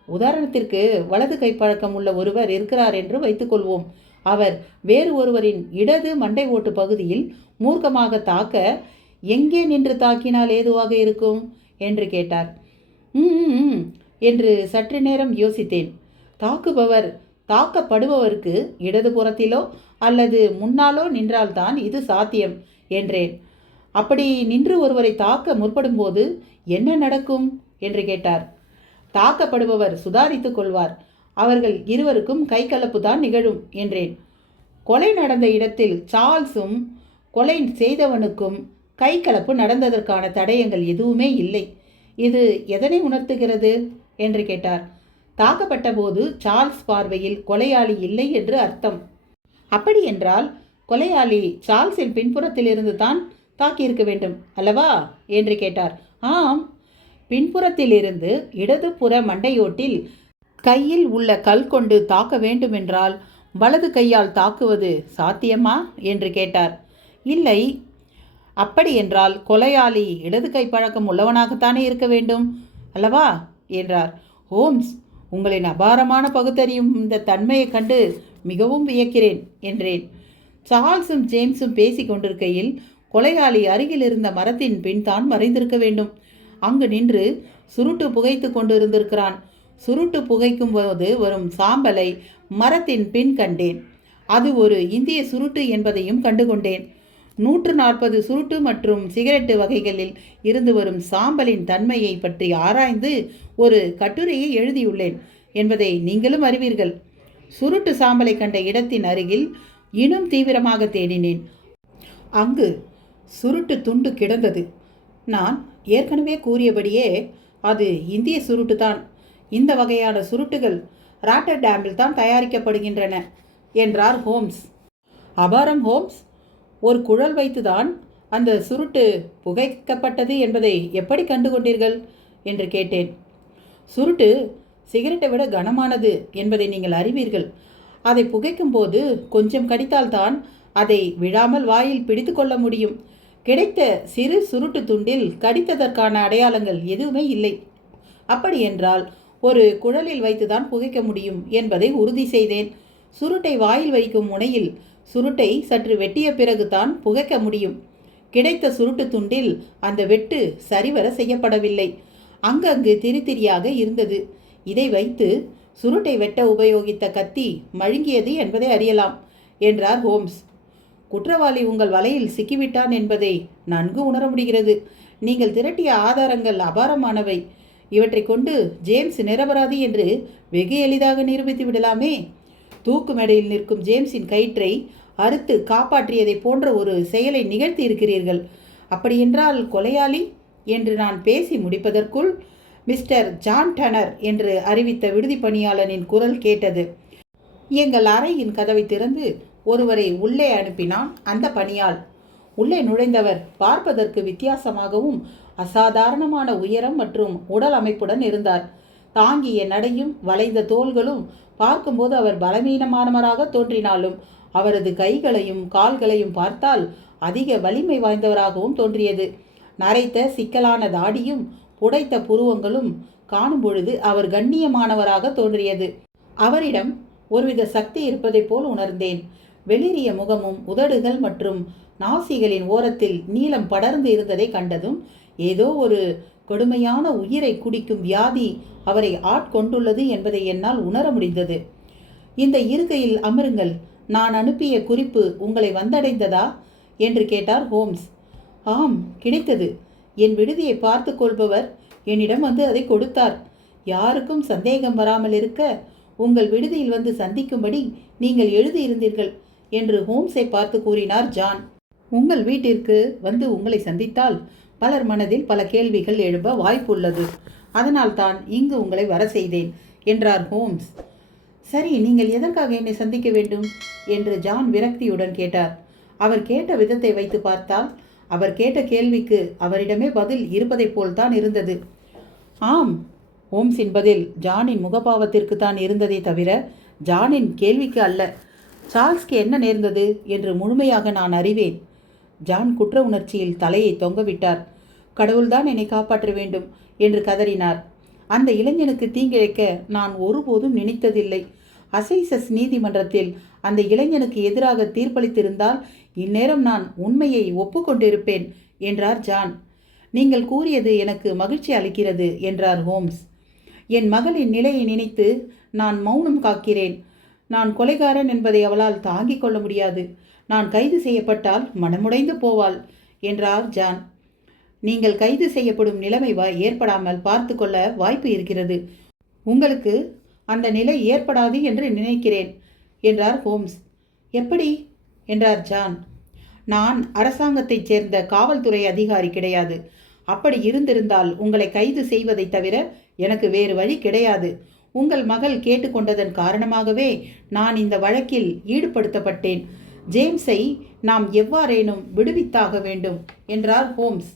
உதாரணத்திற்கு வலது கை பழக்கம் உள்ள ஒருவர் இருக்கிறார் என்று வைத்துக்கொள்வோம். அவர் வேறு ஒருவரின் இடது மண்டை ஓட்டு பகுதியில் மூர்க்கமாக தாக்க எங்கே நின்று தாக்கினால் ஏதுவாக இருக்கும் என்று கேட்டார். என்று சற்று நேரம் யோசித்தேன். தாக்குபவர் தாக்கப்படுபவருக்கு இடது புறத்திலோ அல்லது முன்னாலோ நின்றால்தான் இது சாத்தியம் என்றேன். அப்படி நின்று ஒருவரை தாக்க முற்படும்போது என்ன நடக்கும் என்று கேட்டார். தாக்கப்படுபவர் சுதாரித்துக் கொள்வார். அவர்கள் இருவருக்கும் கைகலப்பு தான் நிகழும் என்றேன். கொலை நடந்த இடத்தில் சார்ல்ஸும் கொலை செய்தவனுக்கும் கைகலப்பு நடந்ததற்கான தடயங்கள் எதுவுமே இல்லை. இது எதனை உணர்த்துகிறது என்று கேட்டார். தாக்கப்பட்ட போது சார்ல்ஸ் பார்வையில் கொலையாளி இல்லை என்று அர்த்தம். அப்படி என்றால் கொலையாளி சார்ல்ஸின் பின்புறத்திலிருந்து தான் தாக்கியிருக்க வேண்டும் அல்லவா என்று கேட்டார். ஆம், பின்புறத்திலிருந்து இடது புற மண்டையோட்டில் கையில் உள்ள கல் கொண்டு தாக்க வேண்டுமென்றால் வலது கையால் தாக்குவது சாத்தியமா என்று கேட்டார். இல்லை. அப்படி என்றால் கொலையாளி இடது கை பழக்கம் உள்ளவனாகத்தானே இருக்க வேண்டும் அல்லவா என்றார். ஹோம்ஸ், உங்களின் அபாரமான பகுத்தறியும் இந்த தன்மையை கண்டு மிகவும் வியக்கிறேன் என்றேன். சார்ல்ஸும் ஜேம்ஸும் பேசி கொண்டிருக்கையில் கொலையாளி அருகில் இருந்த மரத்தின் பின் தான் மறைந்திருக்க வேண்டும். அங்கு நின்று சுருட்டு புகைத்து கொண்டிருந்திருக்கிறான். சுருட்டு புகைக்கும் போது வரும் சாம்பலை மரத்தின் பின் கண்டேன். அது ஒரு இந்திய சுருட்டு என்பதையும் கண்டுகொண்டேன். 140 சுருட்டு மற்றும் சிகரெட்டு வகைகளில் இருந்து வரும் சாம்பலின் தன்மையை பற்றி ஆராய்ந்து ஒரு கட்டுரையை எழுதியுள்ளேன் என்பதை நீங்களும் அறிவீர்கள். சுருட்டு சாம்பலை கண்ட இடத்தின் அருகில் இன்னும் தீவிரமாக தேடினேன். அங்கு சுருட்டு துண்டு கிடந்தது. நான் ஏற்கனவே கூறியபடியே அது இந்திய சுருட்டு தான். இந்த வகையான சுருட்டுகள் ராட்டர்டாமில் தான் தயாரிக்கப்படுகின்றன என்றார் ஹோம்ஸ். அபாரம் ஹோம்ஸ், ஒரு குழல் வைத்துதான் அந்த சுருட்டு புகைக்கப்பட்டது என்பதை எப்படி கண்டுகொண்டீர்கள் என்று கேட்டேன். சுருட்டு சிகரெட்டை விட கனமானது என்பதை நீங்கள் அறிவீர்கள். அதை புகைக்கும் போது கொஞ்சம் கடித்தால்தான் அதை விழாமல் வாயில் பிடித்து கொள்ள முடியும். கிடைத்த சிறு சுருட்டு துண்டில் கடித்ததற்கான அடையாளங்கள் எதுவுமே இல்லை. அப்படி என்றால் ஒரு குழலில் வைத்துதான் புகைக்க முடியும் என்பதை உறுதி செய்தேன். சுருட்டை வாயில் வைக்கும் முனையில் சுருட்டை சற்று வெட்டிய பிறகு தான் புகைக்க முடியும். கிடைத்த சுருட்டு துண்டில் அந்த வெட்டு சரிவர செய்யப்படவில்லை. அங்கங்கு திரியாக இருந்தது. இதை வைத்து சுருட்டை வெட்ட உபயோகித்த கத்தி மழுங்கியது என்பதை அறியலாம் என்றார் ஹோம்ஸ். குற்றவாளி உங்கள் வலையில் சிக்கிவிட்டான் என்பதை நன்கு உணர முடிகிறது. நீங்கள் திரட்டிய ஆதாரங்கள் அபாரமானவை. இவற்றை கொண்டு ஜேம்ஸ் நிரபராதி என்று வெகு எளிதாக நிரூபித்து விடலாமே. தூக்கு மேடையில் நிற்கும் ஜேம்ஸின் கயிற்றை அறுத்து காப்பாற்றியதை போன்ற ஒரு செயலை நிகழ்த்தி இருக்கிறீர்கள். அப்படியென்றால் கொலையாளி என்று நான் பேசி முடிப்பதற்குள் மிஸ்டர் ஜான் டனர் என்று அறிவித்த விடுதி பணியாளனின் குரல் கேட்டது. எங்கள் அறையின் கதவை திறந்து ஒருவரை உள்ளே அனுப்பினான் அந்த பணியாள். உள்ளே நுழைந்தவர் பார்ப்பதற்கு வித்தியாசமாகவும் அசாதாரணமான உயரம் மற்றும் உடல் அமைப்புடன் இருந்தார். தாங்கிய நடையும் வளைந்த தோள்களும் பார்க்கும்போது அவர் பலவீனமானவராக தோன்றினாலும் அவரது கைகளையும் கால்களையும் பார்த்தால் அதிக வலிமை வாய்ந்தவராகவும் தோன்றியது. நரைத்த சிக்கலான தாடியும் புடைத்த புருவங்களும் காணும் பொழுது அவர் கண்ணியமானவராக தோன்றியது. அவரிடம் ஒருவித சக்தி இருப்பதை போல் உணர்ந்தேன். வெளிரிய முகமும் உதடுகள் மற்றும் நாசிகளின் ஓரத்தில் நீலம் படர்ந்து இருந்ததை கண்டதும் ஏதோ ஒரு கொடுமையான உயிரை குடிக்கும் வியாதி அவரை ஆட்கொண்டுள்ளது என்பதை என்னால் உணர முடிந்தது. இந்த இருக்கையில் அமருங்கள், நான் அனுப்பிய குறிப்பு உங்களை வந்தடைந்ததா என்று கேட்டார் ஹோம்ஸ். ஆம், கிடைத்தது. என் விடுதியை பார்த்து கொள்பவர் என்னிடம் வந்து அதை கொடுத்தார். யாருக்கும் சந்தேகம் வராமல் இருக்க உங்கள் விடுதியில் வந்து சந்திக்கும்படி நீங்கள் எழுதியிருந்தீர்கள் என்று ஹோம்ஸை பார்த்து கூறினார் ஜான். உங்கள் வீட்டிற்கு வந்து உங்களை சந்தித்தால் பலர் மனதில் பல கேள்விகள் எழும்ப வாய்ப்புள்ளது. அதனால் தான் இங்கு உங்களை வர செய்தேன் என்றார் ஹோம்ஸ். சரி, நீங்கள் எதற்காக என்னை சந்திக்க வேண்டும் என்று ஜான் விரக்தியுடன் கேட்டார். அவர் கேட்ட விதத்தை வைத்து பார்த்தால் அவர் கேட்ட கேள்விக்கு அவரிடமே பதில் இருப்பதைப் போல்தான் இருந்தது. ஆம், ஹோம்ஸின் பதில் ஜானின் முகபாவத்திற்கு தான் இருந்ததே தவிர ஜானின் கேள்விக்கு அல்ல. சார்ல்ஸ்க்கு என்ன நேர்ந்தது என்று முழுமையாக நான் அறிவேன். ஜான் குற்ற உணர்ச்சியில் தலையை தொங்கவிட்டார். கடவுள்தான் என்னை காப்பாற்ற வேண்டும் என்று கதறினார். அந்த இளைஞனுக்கு தீங்கிழைக்க நான் ஒருபோதும் நினைத்ததில்லை. அசைசஸ் நீதிமன்றத்தில் அந்த இளைஞனுக்கு எதிராக தீர்ப்பளித்திருந்தால் இந்நேரம் நான் உண்மையை ஒப்புக்கொண்டிருப்பேன் என்றார் ஜான். நீங்கள் கூறியது எனக்கு மகிழ்ச்சி அளிக்கிறது என்றார் ஹோம்ஸ். என் மகளின் நிலையை நினைத்து நான் மௌனம் காக்கிறேன். நான் கொலைகாரன் என்பதை அவளால் தாங்கிக் கொள்ள முடியாது. நான் கைது செய்யப்பட்டால் மனமுடைந்து போவாள் என்றார் ஜான். நீங்கள் கைது செய்யப்படும் நிலைமை ஏற்படாமல் பார்த்து கொள்ள வாய்ப்பு இருக்கிறது. உங்களுக்கு அந்த நிலை ஏற்படாது என்று நினைக்கிறேன் என்றார் ஹோம்ஸ். எப்படி என்றார் ஜான். நான் அரசாங்கத்தைச் சேர்ந்த காவல்துறை அதிகாரி கிடையாது. அப்படி இருந்திருந்தால் உங்களை கைது செய்வதை தவிர எனக்கு வேறு வழி கிடையாது. உங்கள் மகள் கேட்டுக்கொண்டதன் காரணமாகவே நான் இந்த வழக்கில் ஈடுபடுத்தப்பட்டேன். ஜேம்ஸை நாம் எவ்வாறேனும் விடுவித்தாக வேண்டும் என்றார் ஹோம்ஸ்.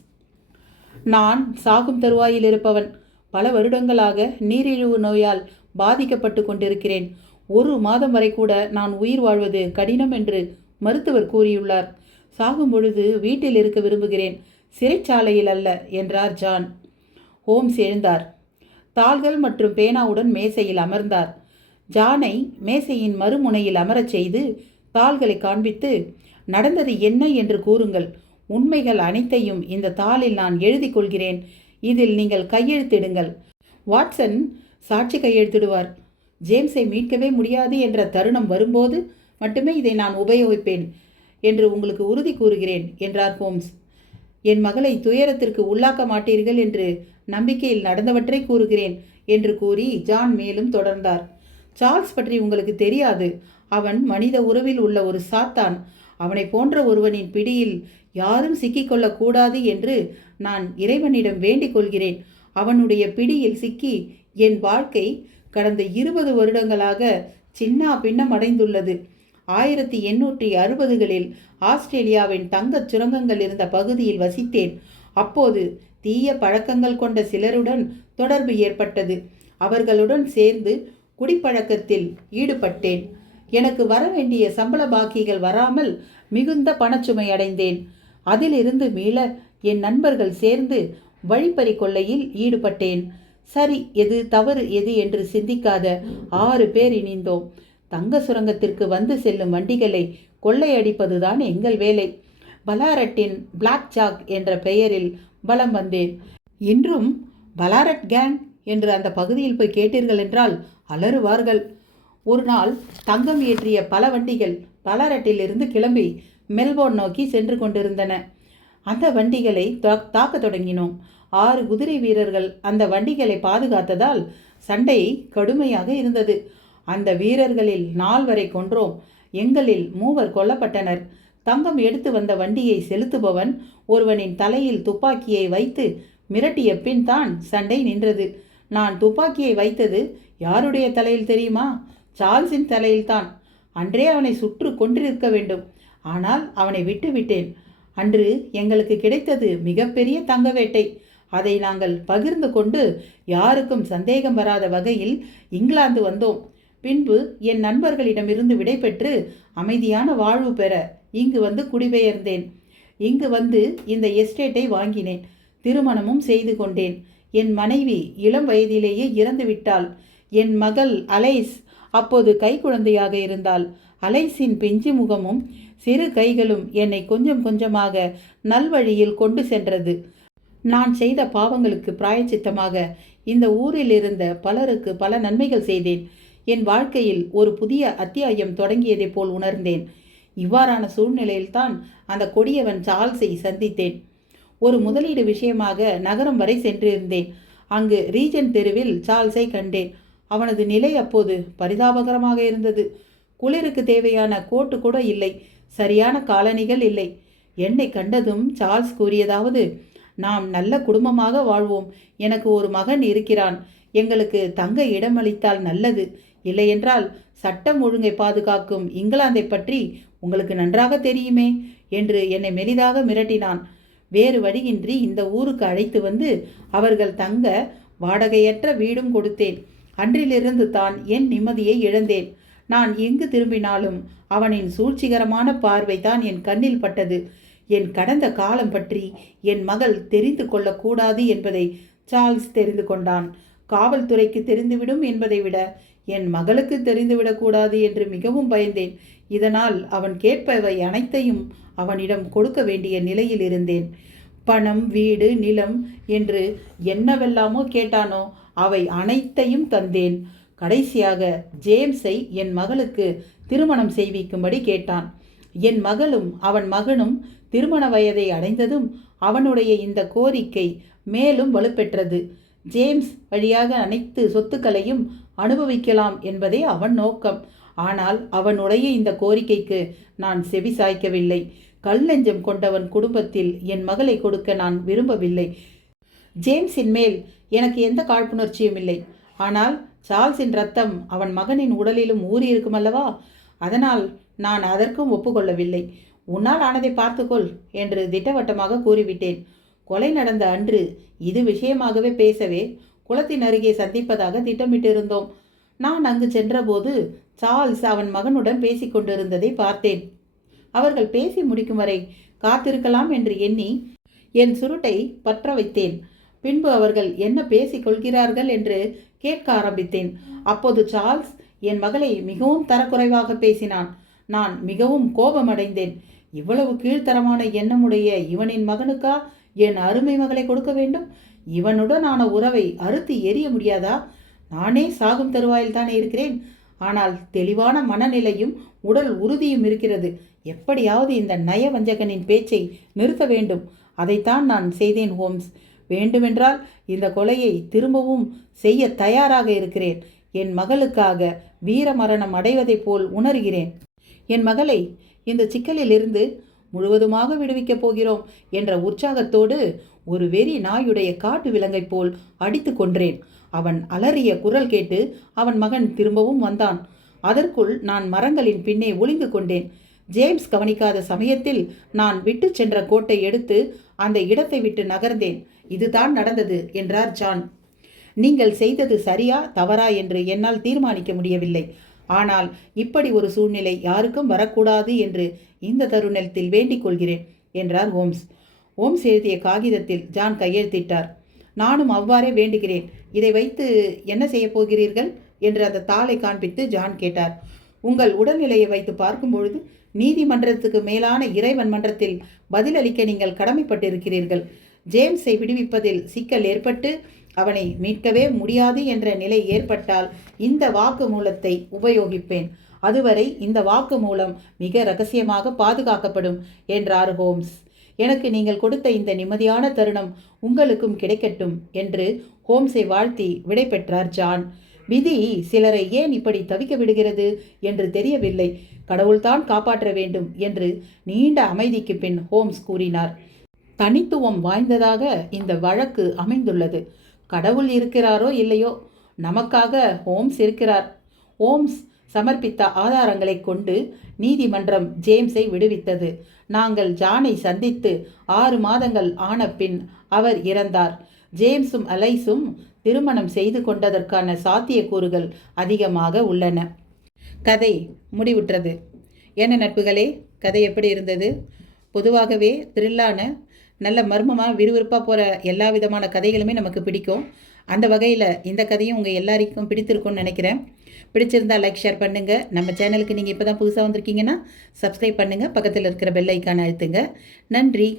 நான் சாகும் தருவாயில் இருப்பவன். பல வருடங்களாக நீரிழிவு நோயால் பாதிக்கப்பட்டு கொண்டிருக்கிறேன். 1 மாதம் வரை கூட நான் உயிர் வாழ்வது கடினம் என்று மருத்துவர் கூறியுள்ளார். சாகும் பொழுது வீட்டில் இருக்க விரும்புகிறேன், சிறைச்சாலையில் அல்ல என்றார் ஜான். ஹோம்ஸ் எழுந்தார். தாள்கள் மற்றும் பேனாவுடன் மேசையில் அமர்ந்தார். ஜானை மேசையின் மறுமுனையில் அமரச் செய்து தாள்களை காண்பித்து, நடந்தது என்ன என்று கூறுங்கள். உண்மைகள் அனைத்தையும் இந்த தாளில் நான் எழுதி கொள்கிறேன். இதில் நீங்கள் கையெழுத்திடுங்கள். வாட்சன் சாட்சி கையெழுத்திடுவார். ஜேம்ஸை மீட்கவே முடியாது என்ற தருணம் வரும்போது மட்டுமே இதை நான் உபயோகிப்பேன் என்று உங்களுக்கு உறுதி கூறுகிறேன் என்றார் ஹோம்ஸ். என் மகளை துயரத்திற்கு உள்ளாக்க மாட்டீர்கள் என்று நம்பிக்கையில் நடந்தவற்றை கூறுகிறேன் என்று கூறி ஜான் மேலும் தொடர்ந்தார். சார்ல்ஸ் பற்றி உங்களுக்கு தெரியாது. அவன் மனித உறவில் உள்ள ஒரு சாத்தான். அவனை போன்ற ஒருவனின் பிடியில் யாரும் சிக்கிக்கொள்ளக்கூடாது என்று நான் இறைவனிடம் வேண்டிக் கொள்கிறேன். அவனுடைய பிடியில் சிக்கி என் வாழ்க்கை கடந்த 20 வருடங்களாக சின்னா பின்னம் அடைந்துள்ளது. 1860களில் ஆஸ்திரேலியாவின் தங்கச் சுரங்கங்கள் இருந்த பகுதியில் வசித்தேன். அப்போது தீய பழக்கங்கள் கொண்ட சிலருடன் தொடர்பு ஏற்பட்டது. அவர்களுடன் சேர்ந்து குடிப்பழக்கத்தில் ஈடுபட்டேன். எனக்கு வர வேண்டிய சம்பள பாக்கிகள் வராமல் மிகுந்த பணச்சுமை அடைந்தேன். அதிலிருந்து மீள என் நண்பர்கள் சேர்ந்து வழிப்பறி கொள்ளையில் ஈடுபட்டேன். சரி எது தவறு எது என்று சிந்திக்காத 6 பேர் இணைந்தோம். தங்க சுரங்கத்திற்கு வந்து செல்லும் வண்டிகளை கொள்ளையடிப்பதுதான் எங்கள் வேலை. பலாரட்டின் பிளாக் ஜாக் என்ற பெயரில் பலம் வந்தேன். இன்றும் பலாரட் கேங் என்று அந்த பகுதியில் போய் கேட்டீர்கள் என்றால் அலறுவார்கள். ஒரு நாள் தங்கம் ஏற்றிய பல வண்டிகள் பலாரட்டிலிருந்து கிளம்பி மெல்போர்ன் நோக்கி சென்று கொண்டிருந்தன. அந்த வண்டிகளை தாக்க தொடங்கினோம். 6 குதிரை வீரர்கள் அந்த வண்டிகளை பாதுகாத்ததால் சண்டை கடுமையாக இருந்தது. அந்த வீரர்களில் 4 கொன்றோம். எங்களில் 3 கொல்லப்பட்டனர். தங்கம் எடுத்து வந்த வண்டியை செலுத்துபவன் ஒருவனின் தலையில் துப்பாக்கியை வைத்து மிரட்டிய பின் தான் சண்டை நின்றது. நான் துப்பாக்கியை வைத்தது யாருடைய தலையில் தெரியுமா? சார்ல்ஸின் தலையில்தான். அன்றே அவனை சுற்று கொண்டிருக்க வேண்டும். ஆனால் அவனை விட்டுவிட்டேன். அன்று எங்களுக்கு கிடைத்தது மிகப்பெரிய தங்க வேட்டை. அதை நாங்கள் பகிர்ந்து கொண்டு யாருக்கும் சந்தேகம் வராத வகையில் இங்கிலாந்து வந்தோம். பின்பு என் நண்பர்களிடமிருந்து விடைபெற்று அமைதியான வாழ்வு பெற இங்கு வந்து குடிபெயர்ந்தேன். இங்கு வந்து இந்த எஸ்டேட்டை வாங்கினேன். திருமணமும் செய்து கொண்டேன். என் மனைவி இளம் வயதிலேயே இறந்து விட்டாள். என் மகள் அலைஸ் அப்போது கைக்குழந்தையாக இருந்தாள். அலைஸின் பிஞ்சு முகமும் சிறு கைகளும் என்னை கொஞ்சம் கொஞ்சமாக நல்வழியில் கொண்டு சென்றது. நான் செய்த பாவங்களுக்கு பிராயச்சித்தமாக இந்த ஊரில் இருந்த பலருக்கு பல நன்மைகள் செய்தேன். என் வாழ்க்கையில் ஒரு புதிய அத்தியாயம் தொடங்கியதைப் போல் உணர்ந்தேன். இவ்வாறான சூழ்நிலையில்தான் அந்த கொடியவன் சார்ல்ஸை சந்தித்தேன். ஒரு முதலீடு விஷயமாக நகரம் வரை சென்றிருந்தேன். அங்கு ரீஜன் தெருவில் சார்ல்ஸை கண்டேன். அவனது நிலை அப்போது பரிதாபகரமாக இருந்தது. குளிருக்கு தேவையான கோட்டு கூட இல்லை, சரியான காலணிகள் இல்லை. என்னை கண்டதும் சார்ல்ஸ் கூறியதாவது, நாம் நல்ல குடும்பமாக வாழ்வோம். எனக்கு ஒரு மகன் இருக்கிறான். எங்களுக்கு தங்க இடமளித்தால் நல்லது. இல்லையென்றால் சட்டம் ஒழுங்கை பாதுகாக்கும் இங்கிலாந்தை பற்றி உங்களுக்கு நன்றாக தெரியுமே என்று என்னை மெலிதாக மிரட்டினான். வேறு வழியின்றி இந்த ஊருக்கு அழைத்து வந்து அவர்கள் தங்க வாடகையற்ற வீடும் கொடுத்தேன். அன்றிலிருந்து தான் என் நிம்மதியை இழந்தேன். நான் எங்கு திரும்பினாலும் அவனின் சூழ்ச்சிகரமான பார்வை தான் என் கண்ணில் பட்டது. என் கடந்த காலம் பற்றி என் மகள் தெரிந்து கொள்ளக்கூடாது என்பதை சார்ல்ஸ் தெரிந்து கொண்டான். காவல்துறைக்கு தெரிந்துவிடும் என்பதை விட என் மகளுக்கு தெரிந்துவிடக்கூடாது என்று மிகவும் பயந்தேன். இதனால் அவன் கேட்பவை அனைத்தையும் அவனிடம் கொடுக்க வேண்டிய நிலையில் இருந்தேன். பணம், வீடு, நிலம் என்று என்னவெல்லாமோ கேட்டானோ அவை அனைத்தையும் தந்தேன். கடைசியாக ஜேம்ஸை என் மகளுக்கு திருமணம் செய்விக்கும்படி கேட்டான். என் மகளும் அவன் மகனும் திருமண வயதை அடைந்ததும் அவனுடைய இந்த கோரிக்கை மேலும் வலுப்பெற்றது. ஜேம்ஸ் வழியாக அனைத்து சொத்துக்களையும் அனுபவிக்கலாம் என்பதே அவன் நோக்கம். ஆனால் அவனுடைய இந்த கோரிக்கைக்கு நான் செவி சாய்க்கவில்லை. கல்லெஞ்சம் கொண்டவன் குடும்பத்தில் என் மகளை கொடுக்க நான் விரும்பவில்லை. ஜேம்ஸின் மேல் எனக்கு எந்த காழ்ப்புணர்ச்சியும் இல்லை. ஆனால் சார்ல்ஸின் ரத்தம் அவன் மகனின் உடலிலும் ஊறியிருக்கும் அல்லவா? அதனால் நான் அதற்கும் ஒப்புக்கொள்ளவில்லை. உன்னால் ஆனதை பார்த்துக்கொள் என்று திட்டவட்டமாக கூறிவிட்டேன். கொலை நடந்த அன்று இது விஷயமாகவே பேசவே குளத்தின் அருகே சந்திப்பதாக திட்டமிட்டிருந்தோம். நான் அங்கு சென்றபோது சார்ல்ஸ் அவன் மகனுடன் பேசிக்கொண்டிருந்ததை பார்த்தேன். அவர்கள் பேசி முடிக்கும் வரை காத்திருக்கலாம் என்று எண்ணி என் சுருட்டை பற்ற வைத்தேன். பின்பு அவர்கள் என்ன பேசிக் கொள்கிறார்கள் என்று கேட்க ஆரம்பித்தேன். அப்போது சார்ல்ஸ் என் மகளை மிகவும் தரக்குறைவாக பேசினான். நான் மிகவும் கோபமடைந்தேன். இவ்வளவு கீழ்த்தரமான எண்ணமுடைய இவனின் மகனுக்கா என் அருமை மகளை கொடுக்க வேண்டும்? இவனுடனான உறவை அறுத்து எரிய முடியாதா? நானே சாகும் தருவாயில் தானே இருக்கிறேன். ஆனால் தெளிவான மனநிலையும் உடல் உறுதியும் இருக்கிறது. எப்படியாவது இந்த நயவஞ்சகனின் பேச்சை நிறுத்த வேண்டும். அதைத்தான் நான் செய்தேன் ஹோம்ஸ். வேண்டுமென்றால் இந்த கொலையை திரும்பவும் செய்ய தயாராக இருக்கிறேன். என் மகளுக்காக வீரமரணம் அடைவதைப் போல் உணர்கிறேன். என் மகளை இந்த சிக்கலிலிருந்து முழுவதுமாக விடுவிக்கப் போகிறோம் என்ற உற்சாகத்தோடு ஒரு வெறி நாயுடைய காட்டு விலங்கைப் போல் அடித்து கொன்றேன். அவன் அலறிய குரல் கேட்டு அவன் மகன் திரும்பவும் வந்தான். அதற்குள் நான் மரங்களின் பின்னே ஒளிந்து கொண்டேன். ஜேம்ஸ் கவனிக்காத சமயத்தில் நான் விட்டு சென்ற கோட்டை எடுத்து அந்த இடத்தை விட்டு நகர்ந்தேன். இதுதான் நடந்தது என்றார் ஜான். நீங்கள் செய்தது சரியா தவறா என்று என்னால் தீர்மானிக்க முடியவில்லை. ஆனால் இப்படி ஒரு சூழ்நிலை யாருக்கும் வரக்கூடாது என்று இந்த தருணத்தில் வேண்டிக் கொள்கிறேன் என்றார் ஹோம்ஸ். ஹோம்ஸ் எழுதிய காகிதத்தில் ஜான் கையெழுத்திட்டார். நானும் அவ்வாறே வேண்டுகிறேன். இதை வைத்து என்ன செய்ய போகிறீர்கள் என்று அந்த தாளை காண்பித்து ஜான் கேட்டார். உங்கள் உடல்நிலையை வைத்து பார்க்கும் பொழுது நீதிமன்றத்துக்கு மேலான இறைவன் மன்றத்தில் பதிலளிக்க நீங்கள் கடமைப்பட்டிருக்கிறீர்கள். ஜேம்ஸை விடுவிப்பதில் சிக்கல் ஏற்பட்டு அவனை மீட்கவே முடியாது என்ற நிலை ஏற்பட்டால் இந்த வாக்கு மூலத்தை உபயோகிப்பேன். அதுவரை இந்த வாக்கு மூலம் மிக இரகசியமாக பாதுகாக்கப்படும் என்றார் ஹோம்ஸ். எனக்கு நீங்கள் கொடுத்த இந்த நிம்மதியான தருணம் உங்களுக்கும் கிடைக்கட்டும் என்று ஹோம்ஸை வாழ்த்தி விடை பெற்றார் ஜான். விதி சிலரை ஏன் இப்படி தவிக்க விடுகிறது என்று தெரியவில்லை. கடவுள்தான் காப்பாற்ற வேண்டும் என்று நீண்ட அமைதிக்கு பின் ஹோம்ஸ் கூறினார். தனித்துவம் வாய்ந்ததாக இந்த வழக்கு அமைந்துள்ளது. கடவுள் இருக்கிறாரோ இல்லையோ, நமக்காக ஹோம்ஸ் இருக்கிறார். ஹோம்ஸ் சமர்ப்பித்த ஆதாரங்களை கொண்டு நீதிமன்றம் ஜேம்ஸை விடுவித்தது. நாங்கள் ஜானை சந்தித்து 6 மாதங்கள் ஆன பின் அவர் இறந்தார். ஜேம்ஸும் அலைஸும் திருமணம் செய்து கொண்டதற்கான சாத்தியக்கூறுகள் அதிகமாக உள்ளன. கதை முடிவுற்றது. என்ன நட்புகளே, கதை எப்படி இருந்தது? பொதுவாகவே த்ரில்லான நல்ல மர்மமாக விறுவிறுப்பாக போகிற எல்லா விதமான கதைகளுமே நமக்கு பிடிக்கும். அந்த வகையில் இந்த கதையும் உங்கள் எல்லாருக்கும் பிடித்திருக்கும்னு நினைக்கிறேன். பிடிச்சிருந்தால் லைக், ஷேர் பண்ணுங்கள். நம்ம சேனலுக்கு நீங்கள் இப்போ தான் புதுசாக வந்திருக்கீங்கன்னா சப்ஸ்கிரைப் பண்ணுங்கள். பக்கத்தில் இருக்கிற பெல் ஐக்கானை அழுத்துங்க. நன்றி.